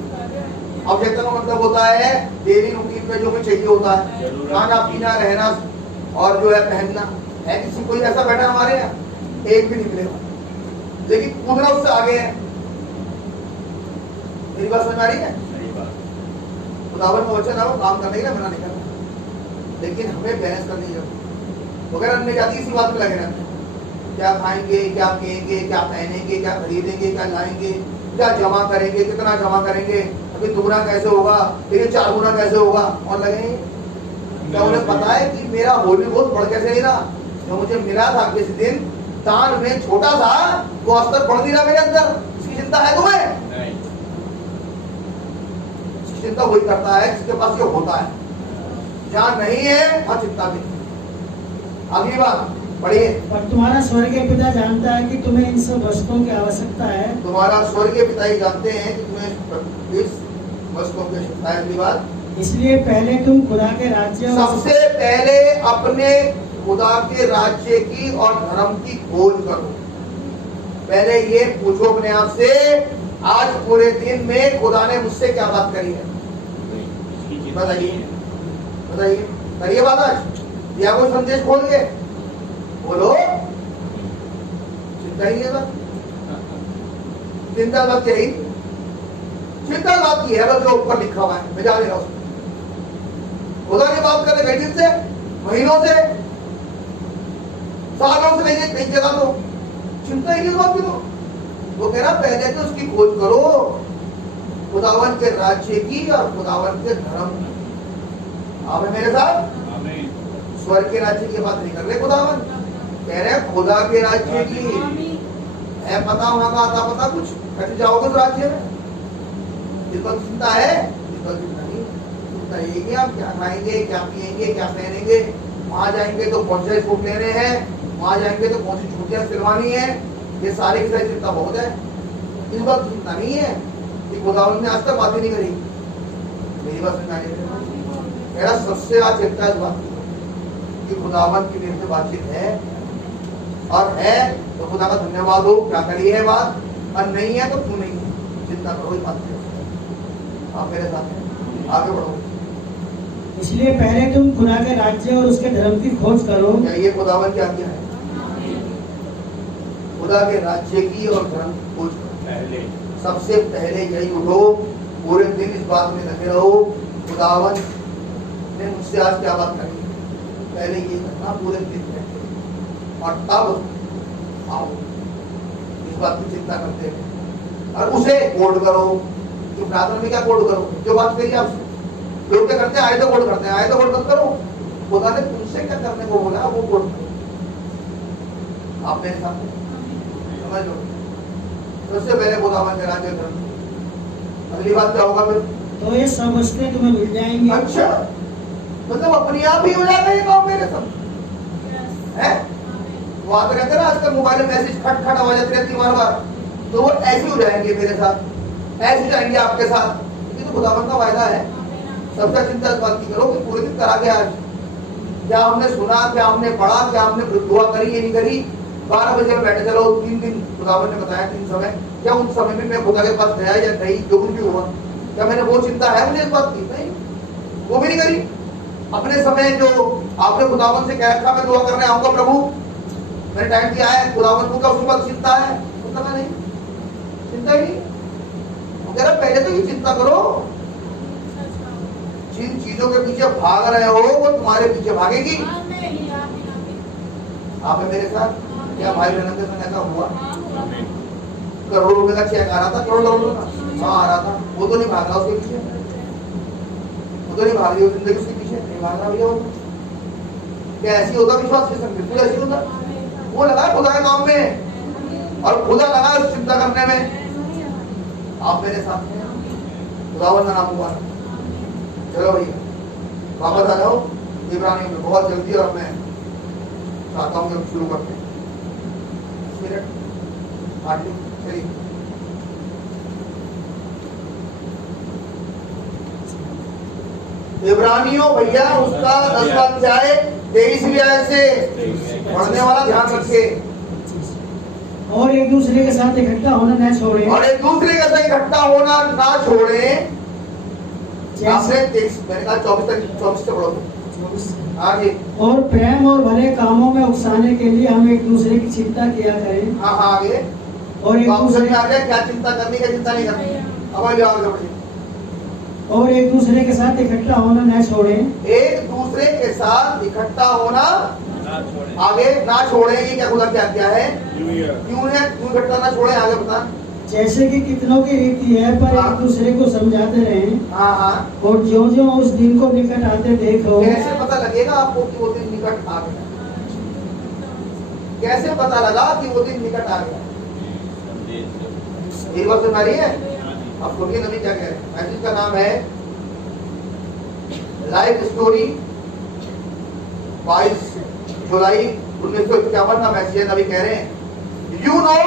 आवश्यकता का मतलब होता है डेली रूटीन में जो भी चाहिए होता है, खाना पीना रहना और जो है पहनना। है किसी कोई ऐसा बैठा हमारे यहाँ, एक भी निकलेगा, लेकिन पूरा उससे आगे है। मेरी बात समझ आ रही है। खुदावन का वचन है वो काम करने के लिए मना नहीं करना, लेकिन हमें बहस करनी जरूरत है। वगैरह अन्य जाति इसी बात में लगे रहते हैं, क्या खाएंगे, क्या पिएंगे, क्या पहनेंगे, क्या खरीदेंगे, क्या लाएंगे, क्या जमा करेंगे, कितना जमा करेंगे, अभी 2 गुना कैसे होगा, फिर 4 गुना कैसे होगा। और लगे क्या उन्हें पता है कि मेरा होली बहुत बढ़ कैसे नहीं रहा, जो मुझे मिला था किसी दिन दान में छोटा था, वो अस्तर बढ़ नहीं रहा मेरे अंदर। इसकी चिंता है तुम्हें? चिंता वही करता है जिसके पास ये होता है, जहाँ नहीं है वहाँ चिंता भी। अगली बात पढ़िए। पर तुम्हारा स्वर्गीय पिता जानता है कि तुम्हें इन सब वस्तुओं की आवश्यकता है। तुम्हारा स्वर्गीय पिता ही जानते हैं कि तुम्हें इस वस्तुओं की आवश्यकता है। अगली बात, इसलिए पहले तुम खुदा के राज्य और सबसे पहले अपने खुदा के राज्य की और धर्म की खोज करो। पहले ये पूछो अपने आप से, आज पूरे दिन में खुदा ने मुझसे क्या बात करी है? बताइए बताइए, करिए बात आज या कोई संदेश खोल के बोलो। चिंता ही है बात, चिंता बात यही, चिंता बात की है बस जो ऊपर लिखा हुआ है, मैं जा रहा हूँ। खुदा ने बात कर कई दिन से, महीनों से, सालों से लेके कई जगह तो चिंता ही किस बात की। तो वो कह रहा पहले तो उसकी खोज करो, खुदावन के राज्य की और खुदावन के धर्म की। आप मेरे साथ स्वर्ग के राज्य की बात नहीं कर रहे, खुदावन कह रहे खुदा के राज्य की है। पता वहां का आता पता कुछ कट जाओगे उस राज्य में। जिस पर चिंता है, जिस पर चिंता नहीं, चिंता ये कि आप क्या खाएंगे, क्या पिएंगे, क्या पहनेंगे, वहां जाएंगे तो कौन से सूट लेने हैं, वहां जाएंगे तो कौन सी छुट्टियां सिलवानी है। ये सारी की सारी चिंता बहुत है। इस बात चिंता नहीं है कि खुदावन ने आज तक बात ही नहीं करी। मेरी बात सुनना है, मेरा सबसे आज चिंता इस बात की कि खुदावन की मेरे से बातचीत है और है तो खुदा का धन्यवाद हो, क्या करी है बात, और नहीं है तो क्यों नहीं है, चिंता करो इस बात से। आप मेरे साथ हैं, आगे बढ़ो। इसलिए पहले तुम खुदा के राज्य और उसके धर्म की खोज करो। क्या ये खुदावन की आज्ञा है? खुदा के राज्य की और धर्म की खोज करो। पहले सबसे पहले यही उठो, पूरे दिन इस बात में लगे रहो, खुदावन ने मुझसे आज क्या बात करी, पहले ये करना पूरे दिन में, और तब आओ इस बात की चिंता करते हैं और उसे कोड करो। कि प्रार्थना में क्या कोड करो, जो बात कही आपसे लोग क्या करते हैं, आए तो कोड करते हैं, आए तो कोड मत करो, खुदा ने तुमसे क्या करने को बोला वो कोड करो। आप मेरे साथ समझ लो, सबसे पहले खुदावन के राज्य धर्म। अगली बात क्या होगा फिर, तो ये सब वस्तुएं तुम्हें मिल जाएंगी। अच्छा मतलब अपने आप ही हो जाता है ये काम मेरे सब है। वो आते रहते ना आजकल मोबाइल में मैसेज खट खट आवाज आती रहती बार बार, तो वो ऐसे हो जाएंगे मेरे साथ, ऐसे जाएंगे आपके साथ। ये तो खुदावन का वायदा है। सबका चिंता इस बात की करो कि पूरे दिन करा के आज क्या हमने सुना, क्या हमने पढ़ा, क्या हमने दुआ करी ये नहीं करी। 12 बजे में बैठे चलो 3 दिन खुदावन ने बताया 3 समय, क्या उन समय में मैं खुदा के पास गया या नहीं, जो कुछ भी हुआ क्या मैंने वो चिंता है मुझे इस बात की, नहीं वो भी नहीं करी। अपने समय जो आपने खुदावन से कह रखा मैं दुआ करने आऊंगा प्रभु, मैंने टाइम दिया है खुदावन को, क्या उसके बाद चिंता है? मतलब नहीं, चिंता ही नहीं। अगर पहले तो ये चिंता करो, जिन चीजों के पीछे भाग रहे हो वो तुम्हारे पीछे भागेगी। आप है मेरे साथ? क्या भाई बहनों के संग ऐसा हुआ? करोड़ों रुपए का चेक आ रहा था, करोड़ों रुपए का हाँ आ रहा था, वो तो नहीं भाग रहा उसके पीछे, वो तो नहीं भाग रही जिंदगी उसके पीछे, नहीं भाग रहा भैया वो। क्या ऐसी होता विश्वास के संग? बिल्कुल ऐसी होता। वो लगा खुदा के काम में और खुदा लगा उस चिंता करने में। आप मेरे साथ हैं, खुदावन का नाम मुबारक। चलो भैया वापस आ जाओ इब्रानियों में बहुत जल्दी, और मैं चाहता हूँ कि हम शुरू करते हैं। मिनट चलिए इब्रानियों भैया उसका 10वां अध्याय 23वीं आयत से पढ़ने वाला ध्यान रखे। और एक दूसरे के साथ इकट्ठा होना न छोड़े, और एक दूसरे के साथ इकट्ठा होना ना छोड़े। आपने मैंने कहा 24 से पढ़ो आगे। और प्रेम और भले कामों में उकसाने के लिए हम एक दूसरे की चिंता किया करें। हाँ आगे। और एक दूसरे में आ गया क्या चिंता करनी, क्या चिंता नहीं करनी। अब आगे बढ़िए। और एक दूसरे के साथ इकट्ठा होना न छोड़े, एक दूसरे के साथ इकट्ठा होना आगे ना छोड़े। ये क्या खुदा क्या क्या है, क्यों है, क्यों इकट्ठा ना छोड़े, आगे बता। जैसे कि कितनों की रीति है, पर एक दूसरे को समझाते रहें। हाँ हाँ। और जो जो उस दिन को निकट आते देखो। कैसे पता लगेगा आपको कि वो दिन निकट आ गया? कैसे पता लगा कि वो दिन निकट आ गया? एक बार सुन रही है आप सुनिए नबी क्या कह रहे हैं। मैसेज का नाम है लाइफ स्टोरी 22 जुलाई 1951 का मैसेज है। नबी कह रहे हैं you know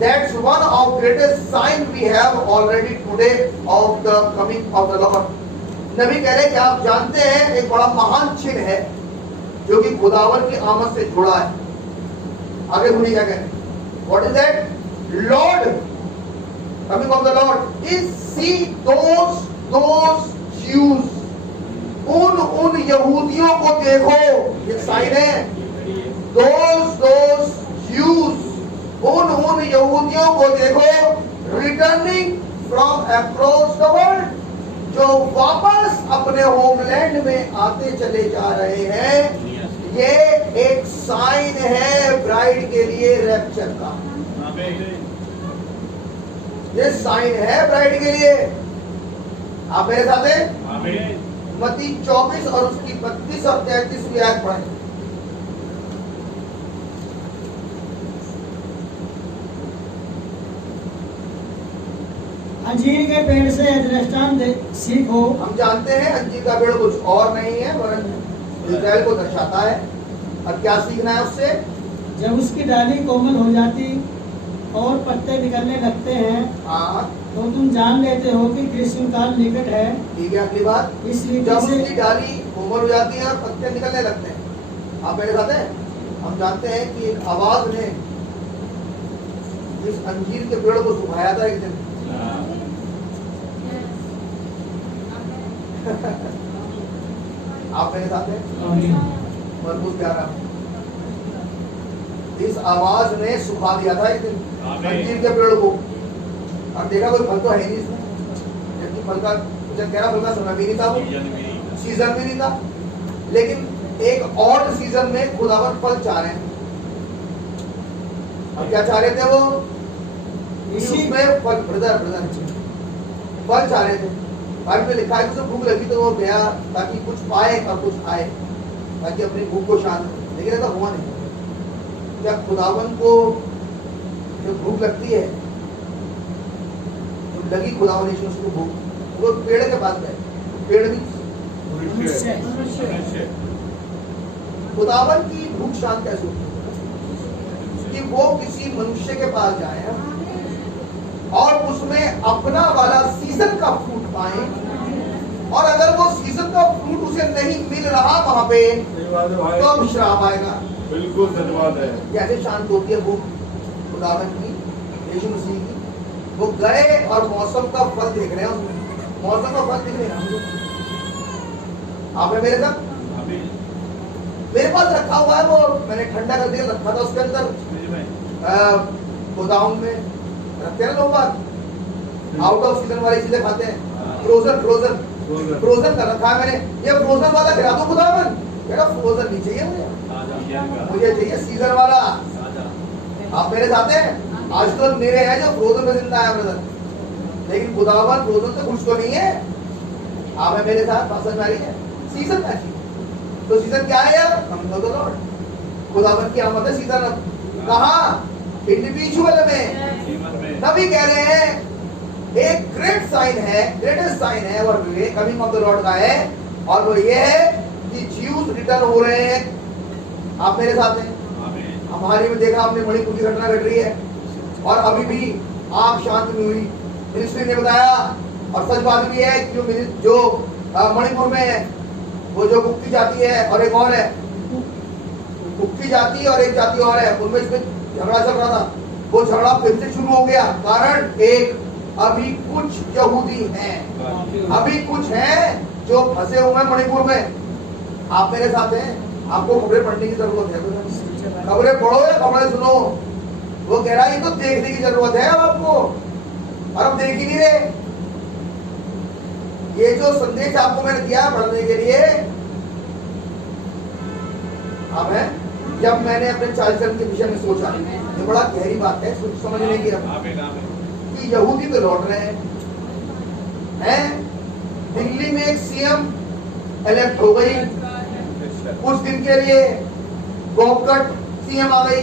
that's one of greatest sign we have already today of the coming of the Lord। नबी कह रहे हैं कि आप जानते हैं एक बड़ा महान चिन्ह है जो कि खुदावन की आमद से जुड़ा है। आगे सुनिए क्या कह रहे हैं। What is that? Lord coming of the Lord is see those Jews। उन यहूदियों को देखो, ये साइन है। those Jews उन यहूदियों को देखो returning from across the world, जो वापस अपने होमलैंड में आते चले जा रहे हैं। ये एक साइन है ब्राइड के लिए रैप्चर का। ये साइन है ब्राइड के लिए। आप मेरे साथ हैं? मत्ती 24 और उसकी 32 और 33वीं आयत पढ़ें। अंजीर के पेड़ से दृष्टांत सीखो। हम जानते हैं अंजीर का पेड़ कुछ और नहीं है वरन इस्राएल को दर्शाता है। और क्या सीखना है उससे? जब उसकी डाली कोमल हो जाती और पत्ते निकलने लगते हैं, हाँ तो तुम जान लेते हो कि ग्रीष्म काल निकट है। ठीक है। अगली बात, इस रीति जब से उसकी डाली कोमल हो जाती है और पत्ते निकलने लगते हैं। आप मेरे साथ हैं? हम जानते हैं कि एक आवाज ने इस अंजीर के पेड़ को सुखाया था एक दिन। आप मेरे साथ हैं? मरकुस 11। इस आवाज ने सुखा दिया था एक दिन अंजीर के पेड़ को। अब देखा कोई फल तो है नहीं इसमें, जबकि फल का जब कह रहा फल का समय भी नहीं था, वो सीजन भी नहीं था, लेकिन एक और सीजन में खुदावन फल चाह रहे हैं। अब क्या चाह रहे थे वो? उसमें फल ब्रदर फल चाह रहे थे। बाइबल में लिखा है कि उसे भूख लगी तो वो गया ताकि कुछ पाए और कुछ आए, ताकि अपनी भूख को शांत करे। लेकिन ऐसा हुआ नहीं। क्या खुदावन को जब भूख लगती है, तो लगी खुदावन यीशु उसको भूख, वो पेड़ के पास गए। पेड़ भी खुदावन की भूख शांत कैसे होती है? कि वो किसी मनुष्य के पास जाए और उसमें अपना वाला सीजन का फ्रूट पाए, और अगर वो सीजन का फ्रूट उसे नहीं मिल रहा वहां पे, तो अब श्राप आएगा। बिल्कुल सच बात है। कैसे शांत होती है भूख खुदावन की, यीशु मसीह की? वो गए और मौसम का फल देख रहे हैं, उसमें मौसम का फल दिख रहे हैं। आपने मेरे साथ, मेरे पास रखा हुआ है, वो मैंने ठंडा कर दिया, रखा था उसके अंदर गोदाम में रखते हैं लोग। आउट ऑफ सीजन वाली चीजें खाते हैं, फ्रोजन कर रखा है मैंने। ये फ्रोजन वाला खिला दो खुदावन, कह रहा फ्रोजन नहीं चाहिए मुझे चाहिए सीजन वाला। आप मेरे साथ हैं? आज तो मेरे हैं जो फ्रोजन में जिंदा है ब्रदर, लेकिन खुदावन फ्रोजन से खुश तो नहीं है। आप है मेरे साथ? बात समझ आ रही है? सीजन है, तो सीजन क्या है यार? Coming of the Lord. खुदावन की आमद है सीजन। कहाँ? इंडिविजुअल में। तभी कह रहे हैं एक ग्रेट साइन है, ग्रेटेस्ट साइन है और कमिंग ऑफ द लॉर्ड का है, और वो ये है कि ज्यूज रिटर्न हो रहे हैं। आप मेरे साथ हैं? हमारी में देखा आपने मणिपुर की घटना घट रही है, और अभी भी आग शांत नहीं हुई। मिनिस्ट्री ने बताया, और सच बात भी है कि जो मणिपुर में वो जो कुक्की जाती है और एक और है, कुक्की जाती है और एक जाति और है, उनमें इसमें झगड़ा चल रहा था। वो झगड़ा फिर से शुरू हो गया। कारण एक, अभी कुछ यहूदी हैं, अभी कुछ हैं जो फंसे हुए हैं मणिपुर में। आप मेरे साथ हैं? आपको खबरें पढ़ने की जरूरत है, खबरें पढ़ो या खबरें सुनो। वो कह रहा है ये तो देखने की जरूरत है अब आपको, और अब देख ही नहीं रहे। ये जो संदेश आपको मैंने दिया पढ़ने के लिए, अब है जब मैंने अपने चाल चलन के विषय में सोचा, ये बड़ा गहरी बात है समझने की, कि यहूदी तो लौट रहे हैं। दिल्ली में एक सीएम इलेक्ट हो गई, कुछ दिन के लिए गोपकट सीएम आ गई,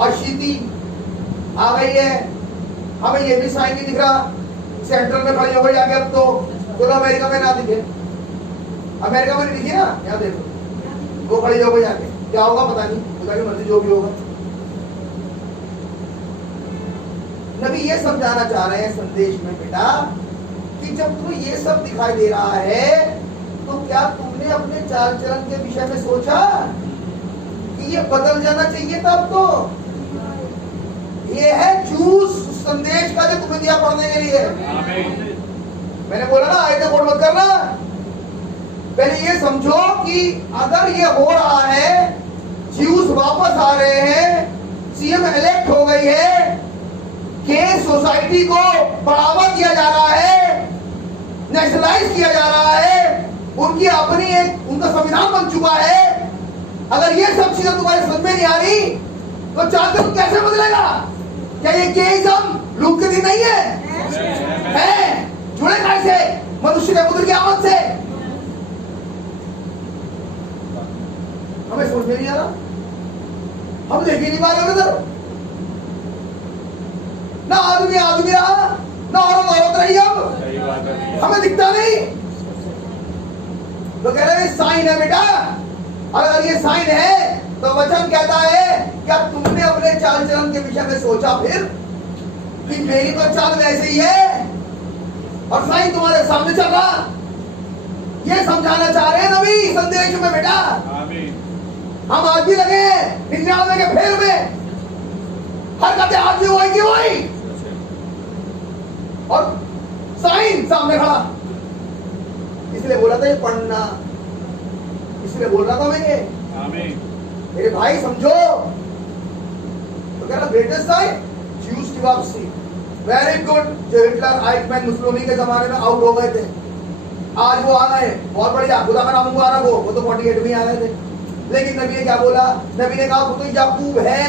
अशीति आ गई है। हमें ये भी साइन नहीं दिख रहा, सेंट्रल में खड़ी हो गई आगे। अब तो चलो अमेरिका में ना दिखे, अमेरिका में नहीं दिखी ना, यहाँ देखो वो खड़ी हो गई आगे। क्या होगा पता नहीं, खुदा की मर्जी जो भी होगा। नबी ये समझाना चाह रहे हैं संदेश में बेटा, कि जब तुम्हें ये सब दिखाई दे रहा है, तो क्या तुमने अपने चाल चलन के विषय में सोचा कि ये बदल जाना चाहिए था? अब तो ये है जूस संदेश का जो तुम्हें दिया पढ़ने के लिए। मैंने बोला ना आयतें कोट मत करना, पहले ये समझो कि अगर ये हो रहा है, ज्यूस वापस आ रहे हैं, सीएम इलेक्ट हो गई है, केस सोसाइटी को बढ़ावा दिया जा रहा है, नेशनलाइज किया जा रहा है, उनकी अपनी एक उनका संविधान बन चुका है। अगर ये सब चीजें तुम्हारे समझ में नहीं आ रही, तो चाहते हो कैसे बदलेगा? क्या ये केइज्म लूप के दिन नहीं है? जुड़े कैसे मनुष्य के पुत्र की आमद से? हमें समझ में नहीं आ रहा, हम देख ही नहीं पा रहे उधर। ना आदमी आदमी रहा, ना औरत रही, अब हमें दिखता नहीं। तो कह रहे साइन है बेटा, अगर ये साइन है तो वचन कहता है, क्या तुमने अपने चाल चलन के विषय में सोचा फिर कि मेरी तो चाल वैसे ही है और साइन तुम्हारे सामने चल रहा? ये समझाना चाह रहे हैं नबी संदेश में बेटा। आमीन। हम आज भी लगे हैं 99 के फेर में, हरकतें आज भी वही की वही, और साइन सामने खड़ा। इसलिए बोला था ये पढ़ना, इसलिए बोल रहा था मैं ये। आमीन। मेरे भाई समझो, तो कह रहा ग्रेटेस्ट साइन ज्यूस की वापसी, वेरी गुड। जो हिटलर आइटमैन मुसोलिनी के जमाने में आउट हो गए थे, आज वो आ गए, बहुत बढ़िया, खुदा का नाम मुबारक हो। वो तो 48 में आ गए थे, लेकिन नबी ने क्या बोला? नबी ने कहा वो तो याकूब है।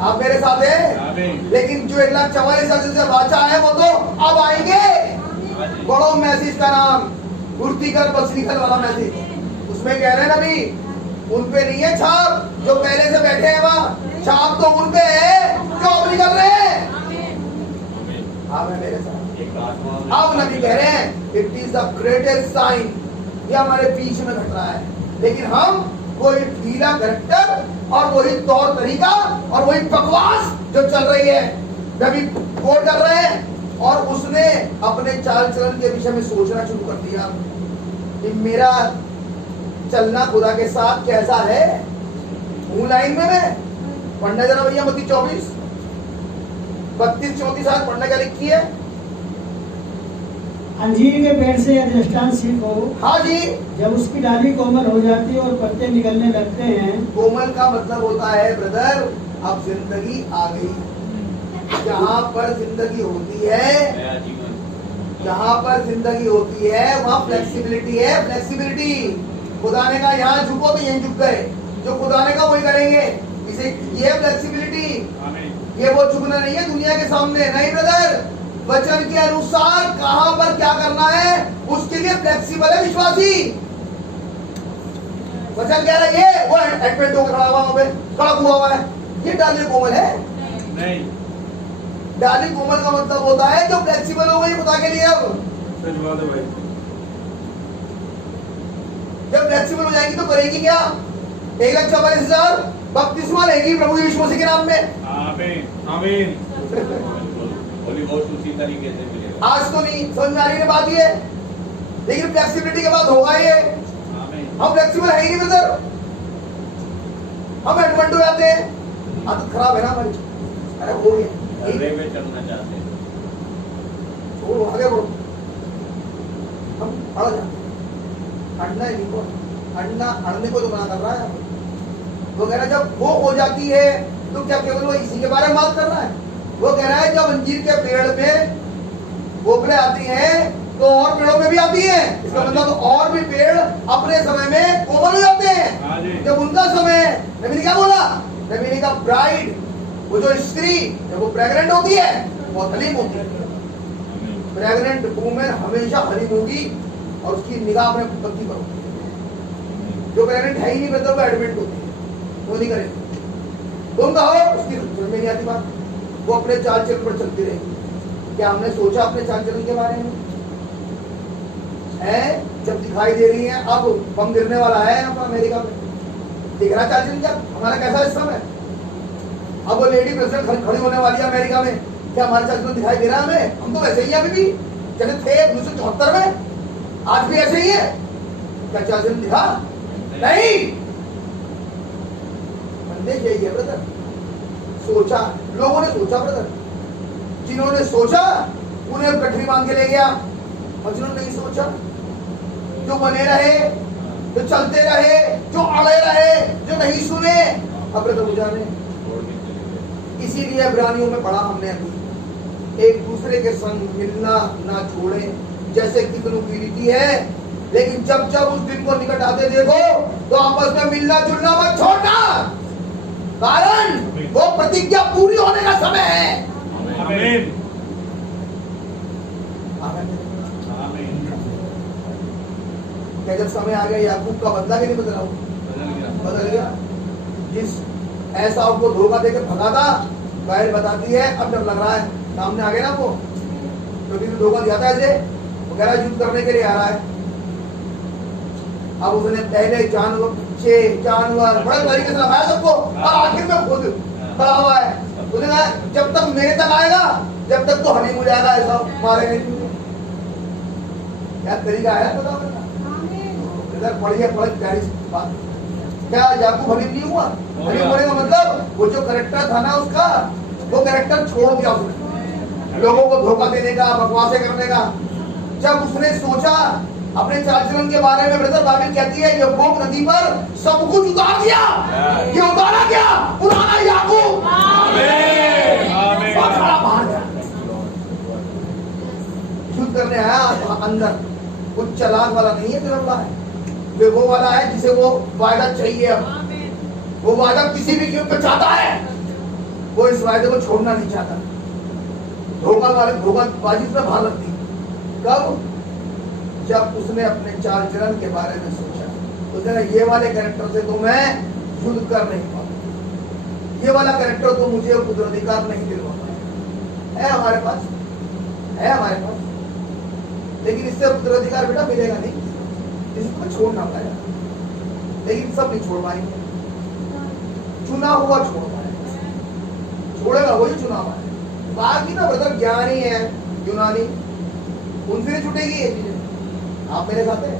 आप मेरे साथ हैं? लेकिन जो 1,44,000 से बाचा है वो तो अब आएंगे। बड़ो मैसेज का नाम मूर्तिकर बसनीकर वाला मैसेज, उसमें कह रहे हैं नबी उन पे नहीं है छाप जो पहले से बैठे हैं वहां, छाप तो उन पे है जो अब निकल रहे हैं। आप हैं मेरे साथ? अब नबी कह रहे हैं it is the greatest sign, ये हमारे बीच में घट रहा है, लेकिन हम वही ढीला कैरेक्टर और वही तौर तरीका और वही बकवास जो चल रही है नबी कोट कर रहे हैं। और उसने अपने चाल चलन के विषय में सोचना शुरू कर दिया कि मेरा चलना खुदा के साथ कैसा है। हूं लाइन में मैं पढ़ना जरा भैया, मत्ती 24 32-34 आज पढ़ने का लिखी है। अंजीर के पेड़ से यह दृष्टांत सीखो, हाँ जी। जब उसकी डाली कोमल हो जाती है और पत्ते निकलने लगते हैं। कोमल का मतलब होता है ब्रदर अब जिंदगी आ गई। जहाँ पर जिंदगी होती है, नया जीवन। जहाँ पर जिंदगी होती है वहाँ फ्लेक्सिबिलिटी है। फ्लेक्सिबिलिटी, खुदा ने कहा यहाँ झुको तो यहीं झुक गए, जो खुदा ने कहा वही करेंगे। इसे ये फ्लेक्सिबिलिटी, ये वो झुकना नहीं है दुनिया के सामने, नहीं ब्रदर। वचन के अनुसार कहां पर क्या करना है उसके लिए फ्लेक्सिबल है विश्वासी। वचन कह रहा है ये वो एडमिट होकर खड़ा हुआ, वहां पे खड़ा हुआ है, ये डाली कोमल है नहीं। डाली कोमल का मतलब होता है जो फ्लेक्सिबल हो गई खुदा के लिए। अब सच बात है भाई। जब फ्लेक्सिबल हो जाएगी तो करेगी क्या? 1,44,000 बपतिस्मा लेगी प्रभु यीशु मसीह के नाम में। आमीन। आमीन। होली घोस्ट उसी तरीके से मिलेगा। आज तो नहीं समझ में आ रही है बात ये, लेकिन फ्लेक्सिबिलिटी के बाद होगा ये। आमीन। हम फ्लेक्सिबल है ही नहीं ब्रदर, हम एडमंड हो जाते हैं। आदत खराब है ना हमारी। अरे हो गया हर्रे में चलना चाहते हैं। वो आगे बढ़ो, हम अड़ जाते। अड़ना ही नहीं, अड़ना अड़ने को तो मना कर रहा है वो। कह रहा है जब वो हो जाती है तो क्या केवल वो इसी के बारे में बात कर रहा है? वो कह रहा है जब अंजीर के पेड़ में कोपले आती हैं तो और पेड़ों में भी आती हैं। इसका मतलब और भी पेड़ अपने समय में कोमल हो जाते हैं जब उनका समय। नबी ने क्या बोला? नबी ने कहा ब्राइड, वो जो स्त्री जब वो प्रेग्नेंट होती है वो हलीम होती है। प्रेग्नेंट वूमेन हमेशा हलीम होगी और उसकी निगाह अपने पति पर होती है। जो प्रेग्नेंट है ही नहीं मतलब वो एडमिट होती है, वो नहीं करेगी। तुम कहो उसकी समझ में नहीं आती बात, वो अपने चाल चलन पर चलती रहेगी। क्या हमने सोचा अपने चाल चलन के बारे में? है जब दिखाई दे रही है अब बम गिरने वाला है यहाँ पर अमेरिका में, दिख रहा चाल चलन क्या हमारा कैसा इस समय? अब वो लेडी प्रेसिडेंट खड़ी होने वाली है अमेरिका में, क्या हमारा चाल चलन दिखाई दे रहा है हमें? हम तो वैसे ही अभी भी जैसे थे 1974 में, आज भी ऐसे ही है। क्या चाल चलन दिखा? नहीं। संदेश यही है ब्रदर, सोचा लोगों ने सोचा ब्रदर, जिन्होंने सोचा उन्हें गठरी मांग के ले गया, और जिन्होंने नहीं सोचा जो बने रहे, जो चलते रहे, जो अड़े रहे, जो नहीं सुने, अब ब्रदर जाने। इसीलिए इब्रानियों में पढ़ा हमने अभी, एक दूसरे के संग मिलना ना छोड़े जैसे कितनों की रीति है, लेकिन जब जब उस दिन को निकट आते देखो तो आपस में मिलना जुलना मत छोड़ना, कारण वो प्रतिज्ञा पूरी होने का समय है। आमीन। क्या जब समय आ गया याकूब का बदला के नहीं बदला? बदल गया। जिस ऐसा को धोखा देकर भगा था, बाइबल बताती है अब डर लग रहा है, सामने आ गया ना वो, क्योंकि तो धोखा दिया था ऐसे, वो कह रहा है युद्ध करने के लिए आ रहा है। अब उसने पहले जानवर, पीछे जानवर, बड़े तरीके से लगाया सबको, और आखिर में खुद खड़ा हुआ है। उसने कहा जब तक मेरे तक आएगा जब तक तो हनीमून हो जाएगा, ऐसा मारेंगे। क्या तरीका है खुदावन का? इधर पढ़िए पढ़ प्यारी बात। क्या याकूब हलीम नहीं हुआ? हलीम होने का मतलब वो जो कैरेक्टर था ना उसका, वो कैरेक्टर छोड़ दिया उसने, लोगों को धोखा देने का, बकवासें करने का। जब उसने सोचा अपने चाल चलन के बारे में, ब्रदर बाइबल कहती है यब्बोक नदी पर सब कुछ उतार दिया। ये उतारा क्या? पुराना याकूब बाहर गया, शुद्ध करने आया अंदर। कुछ चालाक वाला नहीं है, फिर है वे वो वाला है जिसे वो वायदा चाहिए। अब वो वायदा किसी भी कीमत पर चाहता है, वो इस वायदे को छोड़ना नहीं चाहता। धोखाबाजी में भाग लगती। कब? जब उसने अपने चाल चलन के बारे में सोचा, उसने ये वाले कैरेक्टर से तो मैं शुद्ध कर नहीं पाऊंगा, ये वाला कैरेक्टर तो मुझे उत्तराधिकार नहीं दिलवा पाएगा। है हमारे पास, है हमारे पास, लेकिन इससे उत्तराधिकार बेटा मिलेगा नहीं, इसको छोड़ना पड़ेगा। लेकिन सब नहीं छोड़ पाएंगे, चुना हुआ छोड़ पाएगा, छोड़ेगा वही चुना हुआ है। बाकी ना ब्रदर ज्ञानी है, यूनानी, उनसे नहीं छूटेगी ये चीजें। आप मेरे साथ हैं?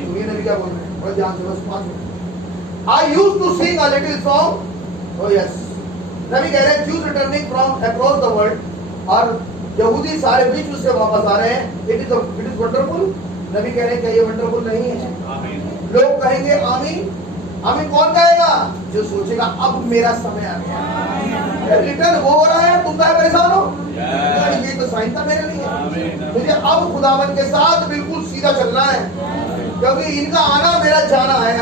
सुनिए नबी क्या बोल रहे हैं, बड़ा ध्यान से, बस 5 minute. I used to sing a little song, oh yes, नबी कह रहे हैं Jews returning from across the world, और यहूदी सारे विश्व से वापस आ रहे हैं। It is wonderful। नबी कह रहे हैं क्या ये वंडरफुल नहीं है? लोग कहेंगे आमीन। आमीन कौन कहेगा? जो सोचेगा अब मेरा समय आ गया, रिटर्न हो रहा है, तुम क्या परेशान हो? ये तो साइन था मेरे लिए, मुझे अब खुदावन के साथ बिल्कुल सीधा चलना है, क्योंकि इनका आना मेरा जाना है।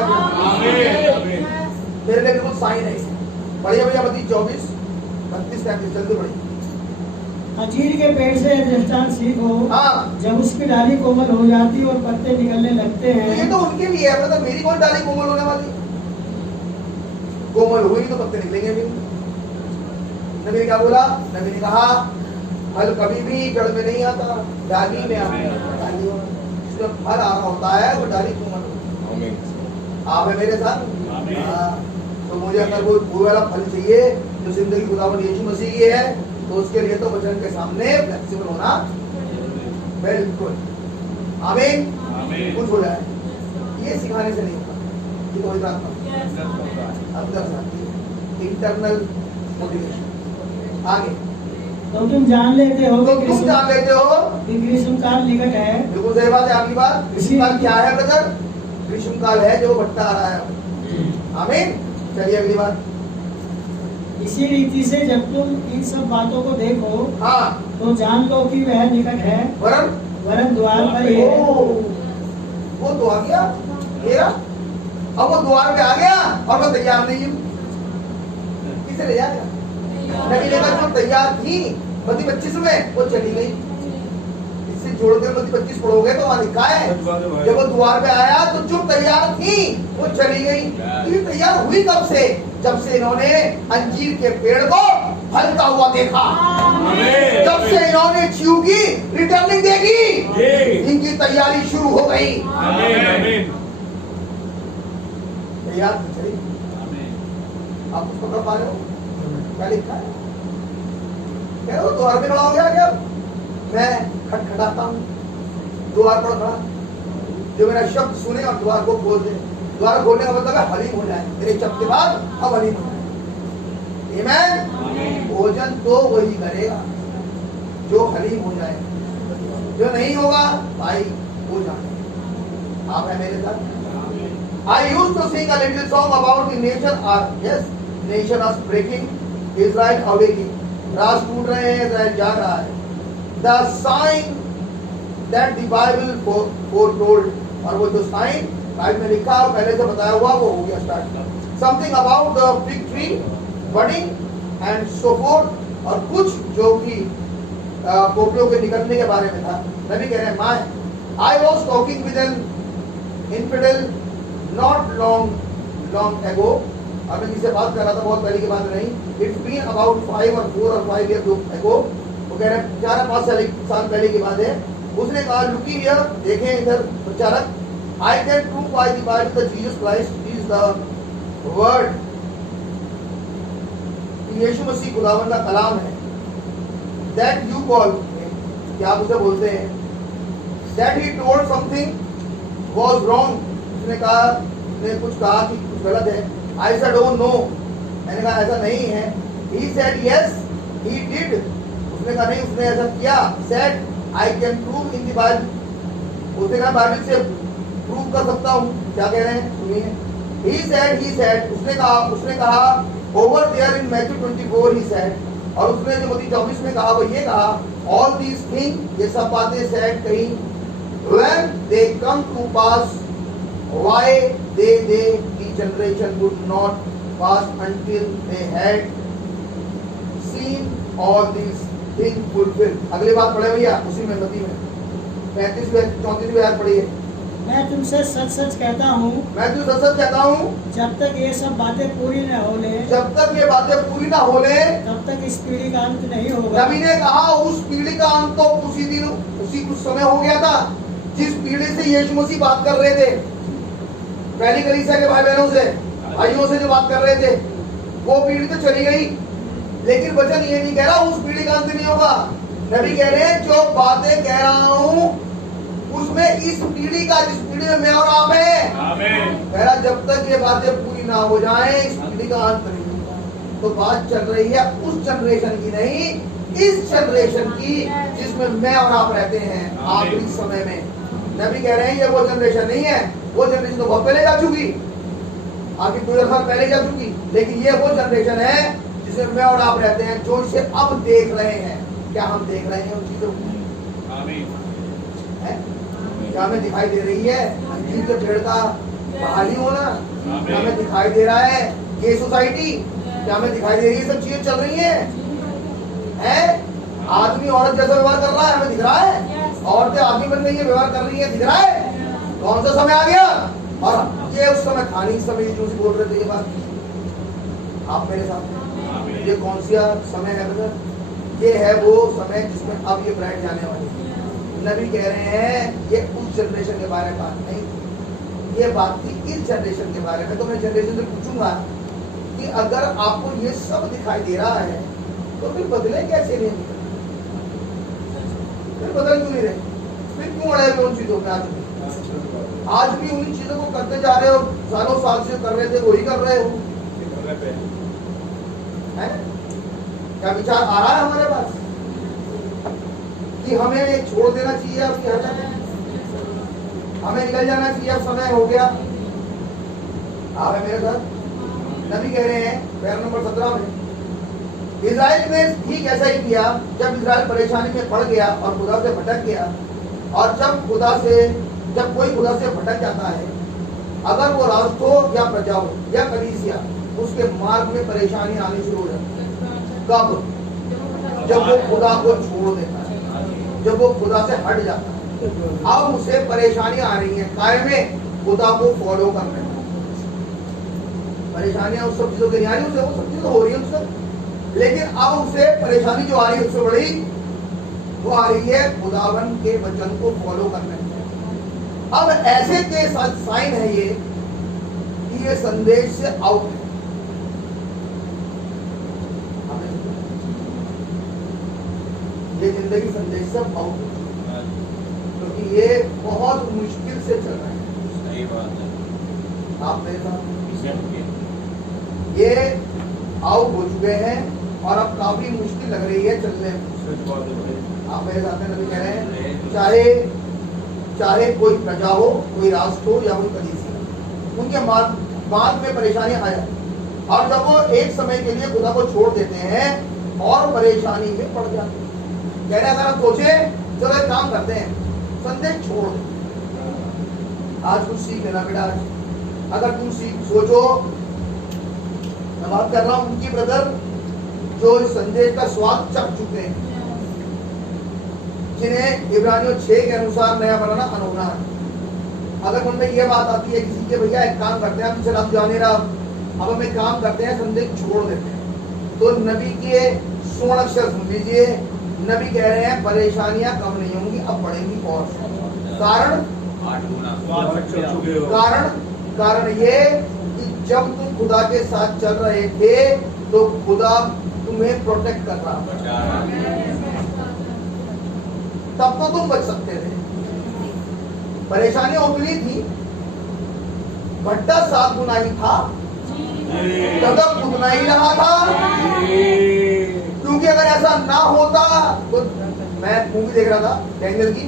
मेरे लिए बिल्कुल साइन है। बढ़िया भैया मत्ती 24:32-33 जल्दी बढ़िए। अंजीर के पेड़ से दृष्टांत सीखो, हाँ, जब उसकी डाली कोमल हो जाती और पत्ते निकलने लगते हैं। ये तो उनके लिए है, मतलब मेरी कौन डाली कोमल होने वाली? कोमल हुई तो पत्ते निकलेंगे भी। नबी ने क्या बोला? नबी ने कहा फल कभी भी जड़ में नहीं आता, डाली में आता है। जिसमें फल आ रहा होता है वो डाली कोमल होती है। आप है मेरे साथ? तो मुझे अगर वो वाला फल चाहिए जो जिंदगी खुदावंद यीशु मसीह की है, तो उसके लिए तो वचन के सामने फ्लेक्सिबल होना बिल्कुल। आमीन। कुछ हो जाए ये सिखाने से नहीं होगा, ये तो इंटरनल मोटिवेशन। आगे तो तुम जान लेते हो तो तुम जान लेते हो कि ग्रीष्मकाल निकट है। बिल्कुल सही बात है। अगली बात, ग्रीष्मकाल क्या है ब्रदर? ग्रीष्मकाल है जो बढ़ता आ रहा है। आमीन। चलिए अगली बात। इसी रीति से जब तुम इन सब बातों को देखो, हाँ, तो जान लो कि वह निकट है, वरन द्वार पर ही है। वो तो आ गया मेरा, अब वो द्वार पे आ गया और मैं तैयार नहीं हूँ। किसे ले जाएगा? नबी ने कहा जो तैयार थी मत्ती 25 में वो चली गई। इससे जोड़कर मत्ती 25 पढ़ोगे तो वहां लिखा है जब वो द्वार पे आया तो जो तैयार थी वो चली गई। ये तैयार हुई कब से? जब से इन्होंने अंजीर के पेड़ को फलता हुआ देखा, जब से इन्होंने चीऊ की रिटर्निंग देखी, इनकी तैयारी शुरू हो गई। तैयार चली। आप उसको पढ़ पा रहे हो? क्या लिखा है? कह रहे द्वार पे खड़ा हो गया क्या? मैं खटखटाता हूँ, द्वार पर खड़ा, जो मेरा शब्द सुने और द्वार को खोल दे। द्वार खोलने का मतलब है हलीम हो जाए, मेरे शब्द के बाद अब हलीम हो जाए। आमीन। भोजन तो वही करेगा जो हलीम हो जाए, जो नहीं होगा भाई हो जाए। आप है मेरे साथ? I used to sing a little song about the nation was breaking, Israel awaking. राज टूट रहे हैं, इज़राइल जाग रहा है। The sign that the Bible foretold, और वो जो साइन बाइबल में लिखा पहले से बताया हुआ वो हो गया start. Something about the fig tree budding and so forth, और कुछ जो कि पोपियों के निकलने के बारे में था। नबी कह रहे हैं I was talking with an infidel not long ago, अब मैं जिससे बात कर रहा था बहुत पहले की बात नहीं, It's been about 4 or 5 years ago, वो कह रहे हैं 4-5 साल पहले की बात है। उसने कहा लुकी हियर, देखें इधर प्रचारक, I can prove by the Bible that Jesus Christ is the word, यीशु मसीह खुदावंद का कलाम है। That you call, क्या आप उसे बोलते हैं that he told something was wrong. उसने कुछ कहा कि कुछ गलत है. I said oh no. मैंने कहा ऐसा नहीं है. He said yes, he did. उसने कहा नहीं उसने ऐसा किया. Said I can prove in the Bible. उसने कहा बाइबल से प्रूव कर सकता हूँ. क्या कह रहे हैं सुनिए. He said उसने कहा over there in Matthew 24 he said. और उसने जो मत्ती 24 में कहा वो ये कहा all these things, ये सब बातें said कहीं when they come to pass why they the generation would not pass until they had seen all these things fulfilled. अगली बात पढ़े भैया उसी में मत्ती में 34वीं आयत पढ़िए. मैं तुमसे सच सच कहता हूँ, मैं तुझे सच कहता हूँ जब तक ये सब बातें पूरी न हो ले, जब तक ये बातें पूरी ना हो ले तब तक इस पीढ़ी का अंत नहीं होगा. नबी ने कहा उस पीढ़ी का अंत तो उसी दिन उसी कुछ समय हो गया था जिस पीढ़ी से यीशु मसीह बात कर रहे थे. पहली कलीसिया के भाई बहनों से भाइयों से जो बात कर रहे थे वो पीढ़ी तो चली गई. लेकिन वचन ये नहीं कह रहा उस पीढ़ी का अंत नहीं होगा. नबी कह रहे हैं जो बातें कह रहा हूँ उसमें इस पीढ़ी का जिस पीढ़ी में मैं और आप हैं कह रहा जब तक ये बातें पूरी ना हो जाएं इस पीढ़ी का अंत नहीं होगा. तो बात चल रही है उस जनरेशन की नहीं इस जनरेशन की जिसमें मैं और आप रहते हैं आखिरी समय में. नबी कह रहे हैं ये वो जनरेशन नहीं है. वो जनरेशन तो बहुत पहले जा चुकी आखिर 2000 साल पहले जा चुकी. लेकिन ये वो जनरेशन है जिसमें मैं और आप रहते हैं जो इसे अब देख रहे हैं. क्या हम देख रहे हैं उन चीजों को? क्या हमें दिखाई दे रही है अंजीर के पेड़ का बहाली होना? क्या हमें दिखाई दे रहा है ये सोसाइटी? क्या हमें दिखाई दे रही है सब चीजें चल रही हैं? आदमी औरत जैसा व्यवहार कर रहा है हमें दिख रहा है. औरतें आदमी बन गई है व्यवहार कर रही है दिख रहा है. कौन सा समय आ गया? और ये उस समय था नहीं. इस समय जो बोल रहे थे ये बात आप मेरे साथ ये कौन सा समय है ब्रदर? ये है वो समय जिसमें अब ये ब्राइड जाने वाली है. नबी कह रहे हैं ये उस जनरेशन के बारे में बात नहीं, ये बात थी इस जनरेशन के बारे में. तो मैं जनरेशन से पूछूंगा कि अगर आपको ये सब दिखाई दे रहा है तो फिर बदले कैसे नहीं? फिर बदल क्यों नहीं रहे? फिर क्यों अड़े हुए उन चीजों में? आज भी उन्हीं चीजों को करते जा रहे हो. सालों साल से कर रहे थे वही कर रहे हो. क्या विचार आ रहा है हमारे पास कि हमें छोड़ देना चाहिए अब क्या हमें निकल जाना चाहिए अब समय हो गया? आप है मेरे साथ. नबी कह रहे हैं पैरा नंबर 17 में इजराइल ने ठीक ऐसा ही किया जब इजराइल परेशानी में पड़ गया और खुदा से भटक गया. और जब कोई खुदा से भटक जाता है अगर वो राष्ट्र हो या प्रजा हो या कलीसिया उसके मार्ग में परेशानी आनी शुरू हो जाती है. कब? जब वो खुदा को छोड़ देता है, जब वो खुदा से हट जाता है. अब उसे परेशानी आ रही है काय में खुदा को फॉलो करने में. परेशानियां उस सब चीजों के नहीं आ रही उसे वो सब चीजें हो रही है उससे. लेकिन अब उसे परेशानी जो आ रही है उससे बड़ी वो आ रही है खुदावन के वचन को फॉलो करने में. अब ऐसे के साइन है ये कि ये संदेश से आउट है. ये जिंदगी संदेश से आउट है क्योंकि ये बहुत मुश्किल से चल रहा है. सही बात है. आप मेरे साथ ये आउट हो चुके हैं और अब काफी मुश्किल लग रही है चलने में. आप मेरे साथ में नबी कह रहे हैं चाहे कोई प्रजा हो कोई राष्ट्र हो या कोई कलीसिया उनके मार्ग में परेशानी आ जाए. और जब वो एक समय के लिए खुदा को छोड़ देते हैं और परेशानी में पड़ जाते हैं. कह रहे अगर आप सोचे चलो एक काम करते हैं संदेश छोड़ दो. आज कुछ सीख लेना बेटा. अगर तुम सोचो मैं बात कर रहा हूं उनकी ब्रदर जो इस संदेश का स्वाद चख चुके हैं जिन्हें इब्रानियों 6 के अनुसार नया बनाना अनहोना है. अगर उनमें यह बात आती है किसी के भैया एक काम करते हैं हम आप जाने रहा अब हम एक काम करते हैं संदेश छोड़ देते हैं. तो नबी के स्वर्ण अक्षर सुन लीजिए. नबी कह रहे हैं परेशानियां कम नहीं होंगी अब बढ़ेंगी. और कारण ये कि जब तुम खुदा के साथ चल रहे थे तो खुदा तुम्हें प्रोटेक्ट कर रहा था. तब तो तुम बच सकते थे. परेशानियां उतनी थी, भट्टा 7 गुना ही था, कदम उतना ही रहा था। क्योंकि अगर ऐसा ना होता तो मैं मूवी देख रहा था डैनियल की,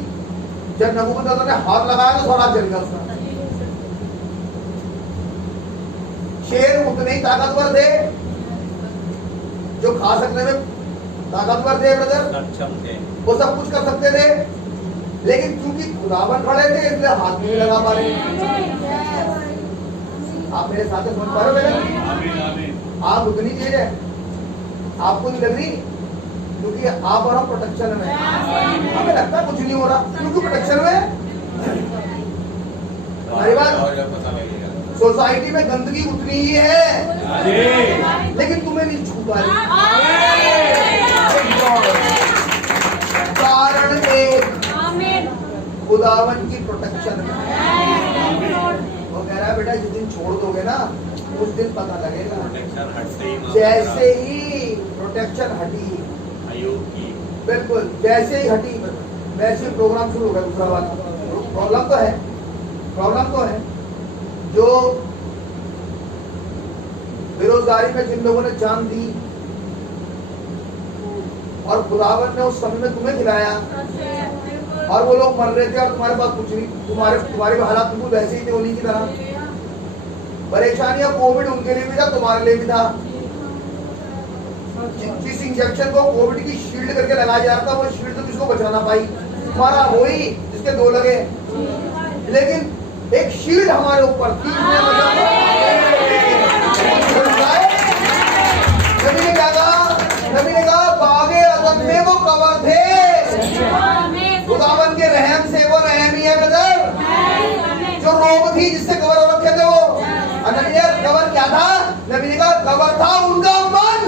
जब नबूवत ने हाथ लगाया तो सारा जल गया उसका। शेर उतने ही ताकतवर थे जो खा सकने में ताकतवर थे, ब्रदर, सक्षम थे। वो सब कुछ कर सकते थे, लेकिन क्योंकि खुदावन खड़े थे इसलिए हाथ नहीं लगा पा रहे। आप मेरे साथ समझ पा रहे हो? आमीन आमीन। आग उतनी तेज है, आपको नहीं लग रही, क्योंकि आप और हम प्रोटेक्शन में। हमें लगता है कुछ नहीं हो रहा, क्योंकि प्रोटेक्शन में। हमारी बात, और जब पता लगेगा। सोसाइटी में गंदगी उतनी ही है, लेकिन तुम्हें नहीं छू पा रही। कारण एक, खुदावन की प्रोटेक्शन में। वो कह रहा है बेटा जिस दिन छोड़ दोगे ना उस दिन पता लगेगा। प्रोटेक्शन हटते ही जैसे ही प्रोटेक्शन हटी, आयोग की बिल्कुल जैसे ही हटी, वैसे ही प्रोग्राम शुरू हो गया दूसरा वाला। प्रॉब्लम तो है, प्रॉब्लम तो है जो बेरोजगारी में जिन लोगों ने जान दी और खुदावन ने उस समय में तुम्हें खिलाया और वो लोग मर रहे थे और तुम्हारे पास कुछ नहीं, तुम्हारे हालात बिल्कुल वैसे ही थे उन्हीं की तरह। परेशानियां कोविड उनके लिए भी था, तुम्हारे लिए भी था। जिस इंजेक्शन को कोविड की शील्ड करके लगाया जा रहा था, वो शील्ड तो किसको बचा ना पाई, तुम्हारा वही जिसके 2 लगे। लेकिन एक शील्ड हमारे ऊपर थी। नबी ने क्या कहा? नबी ने कहा बागे अदम में वो कवर थे। खुदावन के रहम से वो रहम ही है ब्रदर। जो रोग थी जिससे कवर हो रखे थे वो, नबी ने कवर क्या था? नबी ने कहा कवर था उनका मन।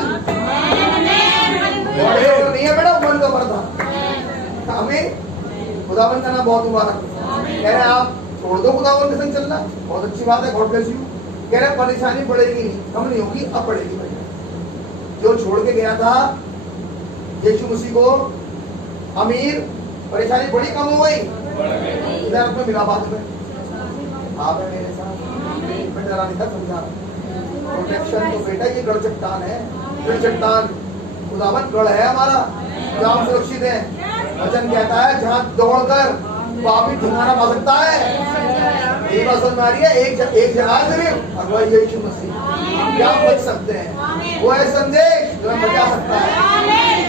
नहीं है बेटा, मन कवर था। हमें खुदावन का नाम बहुत मुबारक। कह रहे आप छोड़ दो खुदावन के संग चलना, बहुत अच्छी बात है, गॉड ब्लेस यू। कह रहे परेशानी बढ़ेगी, कम नहीं होगी, अब बढ़ेगी। जो छोड़ के गया था यीशु मसीह को अमीर, परेशानी बड़ी कम हो गई। इधर में मिला बात में आप है मेरे साथ, मैं डरा नहीं था, समझा। प्रोटेक्शन तो बेटा ये गढ़ चट्टान है, गढ़ चट्टान खुदावन गढ़ है हमारा, जहाँ हम सुरक्षित है। वचन कहता है जहाँ दौड़कर पापी ठिकाना पा सकता है। यही बात समझ में आ रही है? एक जगह सिर्फ, और वह यीशु मसीह। क्या बच सकते हैं? वो है संदेश जो हमें बचा सकता है।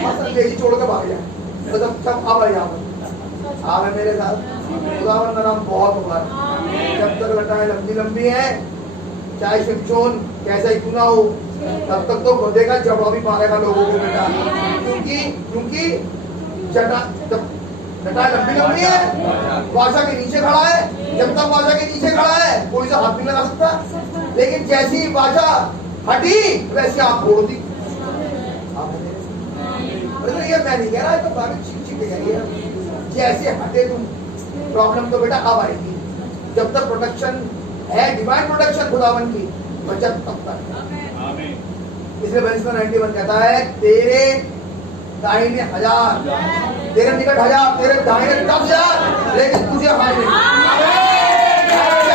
और संदेश ही छोड़ के भाग जाए तो सब अब यहाँ पर आप है मेरे साथ। खुदावन का नाम बहुत मुबारक। जब तक घटनाएं लंबी लंबी है, चाहे शिमशोन कैसा ही क्यों ना हो, तब तक तो खोदेगा जवाब भी मारेगा लोगों को बेटा। क्योंकि जटा लंबी लंबी है, भाषा के नीचे खड़ा है। जब तक भाषा के नीचे खड़ा है कोई सा हाथ नहीं लगा सकता, लेकिन जैसी ही भाषा हटी वैसे आप छोड़ दी। ये मैं नहीं कह रहा, तो बाकी चीख के कह रही। जैसे हटे तुम, प्रॉब्लम तो बेटा अब आएगी। जब तक प्रोटेक्शन है, डिवाइन प्रोटेक्शन खुदावन की, बचत तब तक। इसलिए बेंसमैन 91 कहता है तेरे दाहिने 1000, तेरे निकट 1000, तेरे दाहिने 10,000, लेकिन तुझे हार नहीं।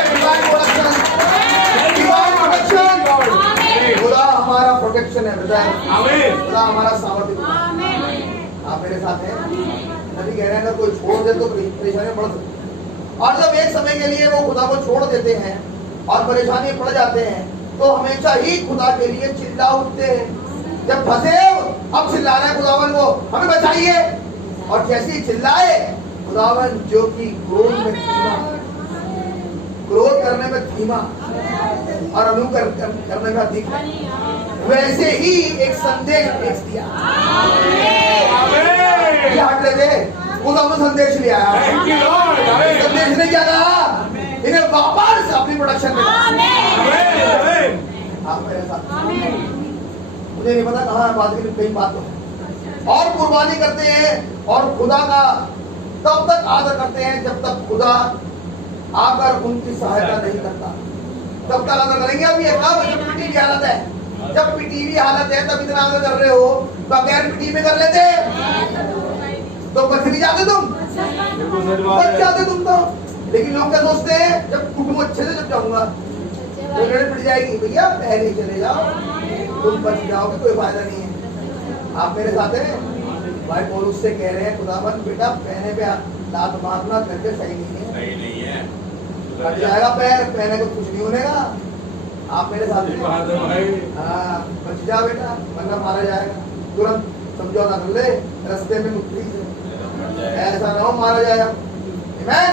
डिवाइन प्रोटेक्शन, खुदा हमारा प्रोटेक्शन है ब्रदर, खुदा हमारा सामर्थ्य। आप मेरे साथ हैं? नबी कह रहे हैं अगर कोई छोड़ दे तो परेशानी बढ़ सकती है। और जब एक समय के लिए वो खुदा को छोड़ देते हैं और परेशानी पड़ जाते हैं, तो हमेशा ही खुदा के लिए चिल्ला उठते हैं। जब फंसे अब चिल्ला रहे हैं खुदावन को हमें बचाइए, और जैसे ही चिल्लाए खुदावन जो कि क्रोध में धीमा, क्रोध करने में धीमा और अनुकर करने में अधिक, वैसे ही एक संदेश भेज दिया। हट लेते खुदा संदेश ले आया। संदेश ने क्या कहा? इन्हें वापस अपनी प्रोडक्शन में। आप मेरे साथ, मुझे नहीं पता कहाँ बात की, कई बात तो है। और कुर्बानी करते हैं और खुदा का तब तक आदर करते हैं जब तक खुदा आकर उनकी सहायता नहीं करता, तब तक आदर करेंगे। अब ये कब जब पिटी की हालत है, जब पिटी हुई हालत है तब इतना आदर कर रहे हो, बगैर पिटी में कर लेते तो बच नहीं जाते तुम, बच जाते तुम तो। लेकिन लोग क्या सोचते हैं, जब कुटुंब अच्छे से जब जाऊंगा तो लड़े पिट जाएगी। भैया पहले ही चले जाओ, तुम बच जाओगे, कोई फायदा नहीं है। आप मेरे साथ हैं भाई, पौलुस से कह रहे हैं खुदाबंद बेटा पहने पे लात मारना घर पे सही नहीं है, सही नहीं है। कट जाएगा पैर, पहने को कुछ नहीं होनेगा। आप मेरे साथ हैं। बात है भाई। हाँ, बच जा बेटा, वरना मारा जाएगा। तुरंत समझौता कर ले रास्ते में मुक्ति से, ऐसा ना हो मारा जाएगा। आमीन,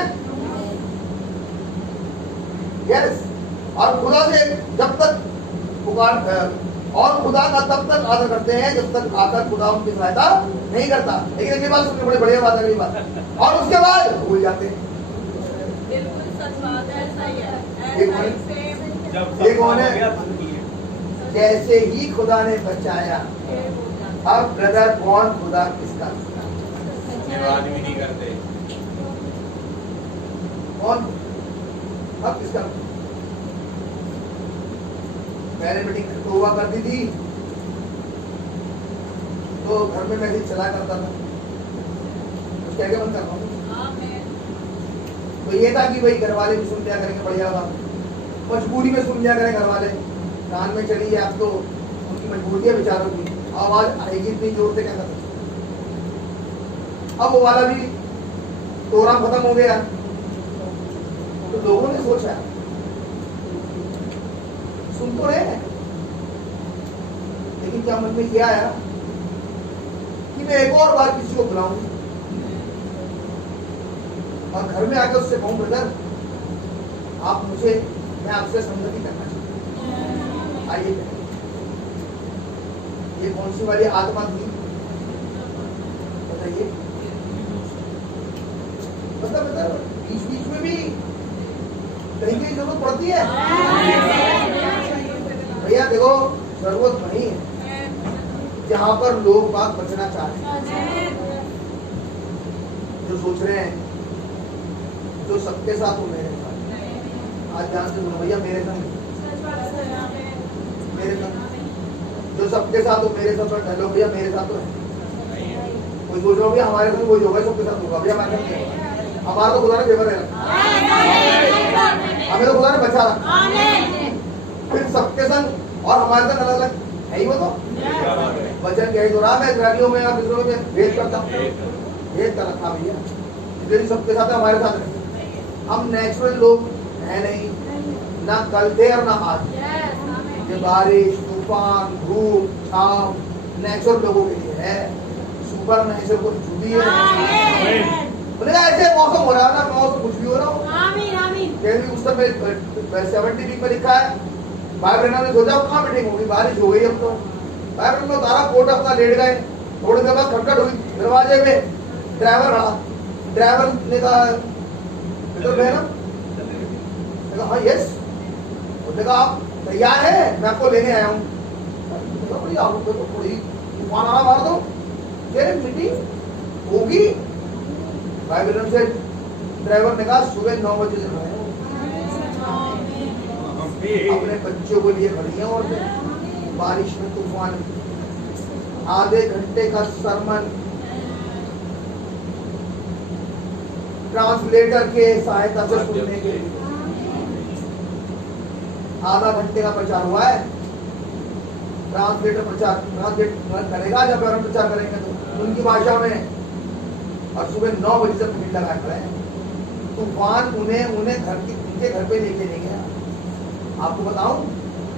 यस। और खुदा से जब तक पुकार, और खुदा का तब तक आदर करते हैं जब तक आकर खुदा उनकी सहायता नहीं करता। लेकिन एक बात सुनने, बड़ी बढ़िया बात है, अगली बात, और उसके बाद भूल जाते हैं। बिल्कुल सच बात है, सही है। एक एक कौन है? जैसे ही खुदा ने बचाया, अब ब्रदर कौन खुदा किसका? धन्यवाद भी नहीं करते। कौन अब किसका? मैंने मीटिंग तो हुआ करती थी तो घर में मैं भी चला करता था, तो क्या क्या बंद करता हूँ। तो ये था कि भाई घर वाले भी सुन लिया करेंगे, बढ़िया बात, मजबूरी में सुन लिया करें घर वाले। कान में चली है आप तो उनकी मजबूरी है बेचारों की, आवाज आएगी इतनी जोर से, क्या कर सकते। अब वो वाला भी प्रोग्राम खत्म हो गया, तो लोगों ने सोचा सुन तो रहे हैं, लेकिन क्या मन में क्या आया कि मैं एक और बार किसी को बुलाऊं और घर में आकर उससे कहूं ब्रदर आप मुझे, मैं आपसे संगति करना चाहता हूं, आइए। ये कौन सी वाली आत्मा थी बताइए? मतलब बीच बीच में भी कहीं कहीं जरूरत पड़ती है। भैया देखो, जरूरत नहीं है जहां पर लोग बात बचना चाहते, जो सोच रहे हैं जो सबके साथ हो मेरे साथ, आज ध्यान से सुनो भैया, मेरे संग, मेरे संग जो सबके साथ हो मेरे साथ, लोग भैया मेरे साथ तो है। कोई सोच रहा भैया हमारे संग कोई होगा, सबके साथ होगा, भैया हमारे संग हमारा तो खुदा ने फेवर है, हमें तो खुदा ने बचा रखा। फिर सबके संग और हमारे संग अलग अलग है ही वो तो वचन कह तो रहा, मैं इस्राएलियों में और दूसरों में भेद करता हूँ, भेद कर रखा भैया, जितने सबके साथ है हमारे साथ है। हम नेचुरल लोग हैं नहीं, ना कल थे और ना आज। ये बारिश तूफान धूप छाव नेचुरल लोगों के लिए है, सुपर नेचुरल को छुट्टी है। ऐसे मौसम हो रहा है ना, मौसम कुछ भी हो रहा हो, उस समय 70 वीक में लिखा है, भाई बहनों ने सोचा कहाँ मीटिंग होगी, बारिश हो गई। अब तो भाई बहनों ने उतारा कोट अपना, लेट गए, थोड़ी देर बाद खटखट हुई दरवाजे में, ड्राइवर खड़ा, ड्राइवर ने कहा हाँ यस, उसने कहा आप तैयार है, मैं आपको लेने आया हूँ। थोड़ी तूफान आना मार दो, मीटिंग होगी। भाई बहनों से ड्राइवर ने कहा सुबह 9 बजे अपने बच्चों को लिए खड़ी है, और बारिश में तूफान, आधे घंटे का सरमन ट्रांसलेटर के सहायता से सुनने के लिए, आधा घंटे का प्रचार हुआ है। ट्रांसलेटर ट्रांसलेट करेगा, जब हम प्रचार करेंगे तो उनकी भाषा में, और सुबह 9 बजे से भीड़ लगा खड़े हैं। तूफान उन्हें उनके घर पे लेके नहीं गया। आपको बताऊं,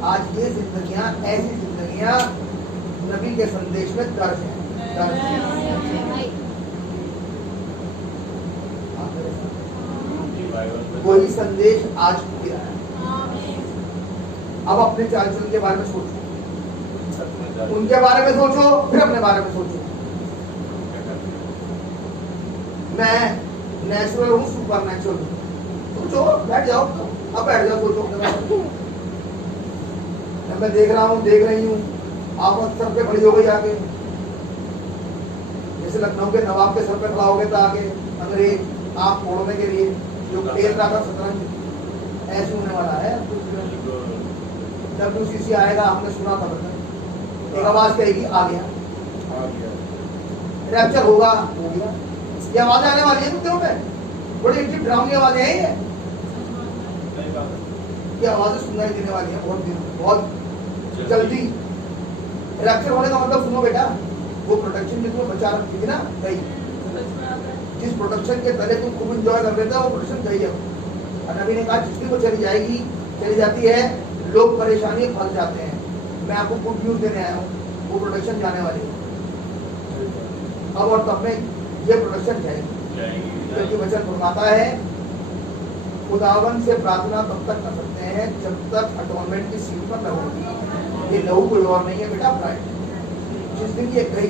आज ये जिंदगियां, ऐसी जिंदगियां नबी के संदेश में दर्ज है। वही संदेश आज भी रहा है। अब अपने चाल चलन के बारे में सोचो, उनके बारे में सोचो, फिर अपने बारे में सोचो। मैं नेचुरल हूँ, सुपर नेचुरल हूँ, सोचो, बैठ जाओ, अब बैठ जाओ, सोचो। मैं देख रहा हूँ, देख रही हूँ, आप सर पे खड़ी हो गई आगे, जैसे लखनऊ के नवाब के सर पे खड़ा हो गए था आगे अंग्रेज आप तोड़ने के लिए, जो खेल रहा था शतरंज, ऐसे होने वाला है। WCC आएगा, हमने सुना था, एक आवाज कहेगी आ गया, रैप्चर होगा, हो गया। ये आवाज आने वाली है कुत्तों में, बड़ी अच्छी डरावनी आवाजें हैं ये। सही बात है। ये आवाजें सुनाई देने वाली है बहुत जल्दी। रैप्चर होने का मतलब सुनो बेटा, वो प्रोटेक्शन जिसमें बचा रखी थी ना गई, सच बात है। जिस प्रोटेक्शन के तले तुम खूब इंजॉय कर रहे थे वो प्रोटेक्शन गई है। और नबी ने कहा जिसकी वो चली जाएगी, चली जाती है, लोग परेशानी में फंस जाते हैं। मैं आपको गुड न्यूज देने आया हूँ, वो प्रोटेक्शन जाने वाली है अब, और तब में ये प्रोटेक्शन जाएगी। क्योंकि वचन फरमाता है खुदावन से प्रार्थना तब तक कर सकते हैं जब तक अटोनमेंट की सीट पर रहो। ये लहू कोई और नहीं है बेटा, प्राइड। जिस दिन ये गई,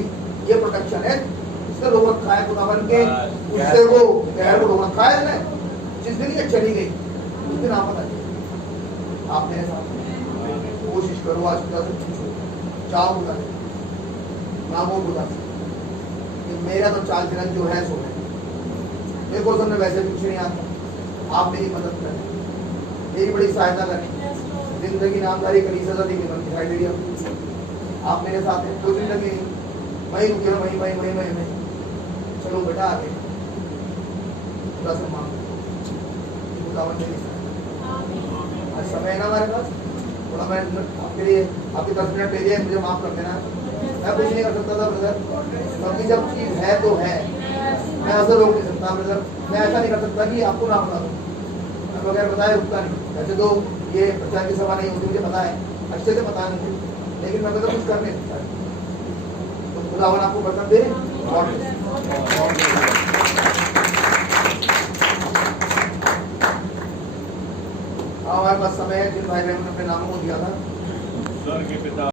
ये प्रोटेक्शन है, इससे रोक रखा है खुदावन के, उससे वो गैर को रोक रखा है इसने। जिस दिन ये चली गई उस दिन आप बताइए, आप मेरे साथ कोशिश करो, आज खुदा से पूछो, चाहो खुदा से, मांगो खुदा से कि मेरा तो चाल चलन जो है सो है। मेरे को तुमने वैसे कुछ नहीं आता, आप मेरी मदद करें, मेरी बड़ी सहायता करें। जिंदगी नामदारी कलीसिया दी मन दिखाई दे रही है, आप मेरे साथ हैं, कोई जिंदगी नहीं, वही रुके ना, वही चलो बेटा आगे खुदा से मांगो, खुदावन मेरी सहायता। आज समय है ना हमारे पास, थोड़ा मैं आपके लिए आपके 10 मिनट ले लिए, मुझे माफ कर देना। मैं कुछ नहीं कर सकता था ब्रदर, क्योंकि जब चीज है तो है, मैं ऐसा रोक नहीं सकता ब्रदर। मैं ऐसा नहीं कर सकता कि आपको ना बता दूं, मैं बगैर बताए रुकता नहीं। वैसे तो ये प्रचार की सभा नहीं होती, मुझे पता है, अच्छे से पता नहीं, लेकिन मैं तो कुछ कर नहीं सकता। तो खुदावन आपको बरकत दे। हमारे पास समय है, जिन भाई बहनों ने अपने नामों को दिया था। स्वर्ग के पिता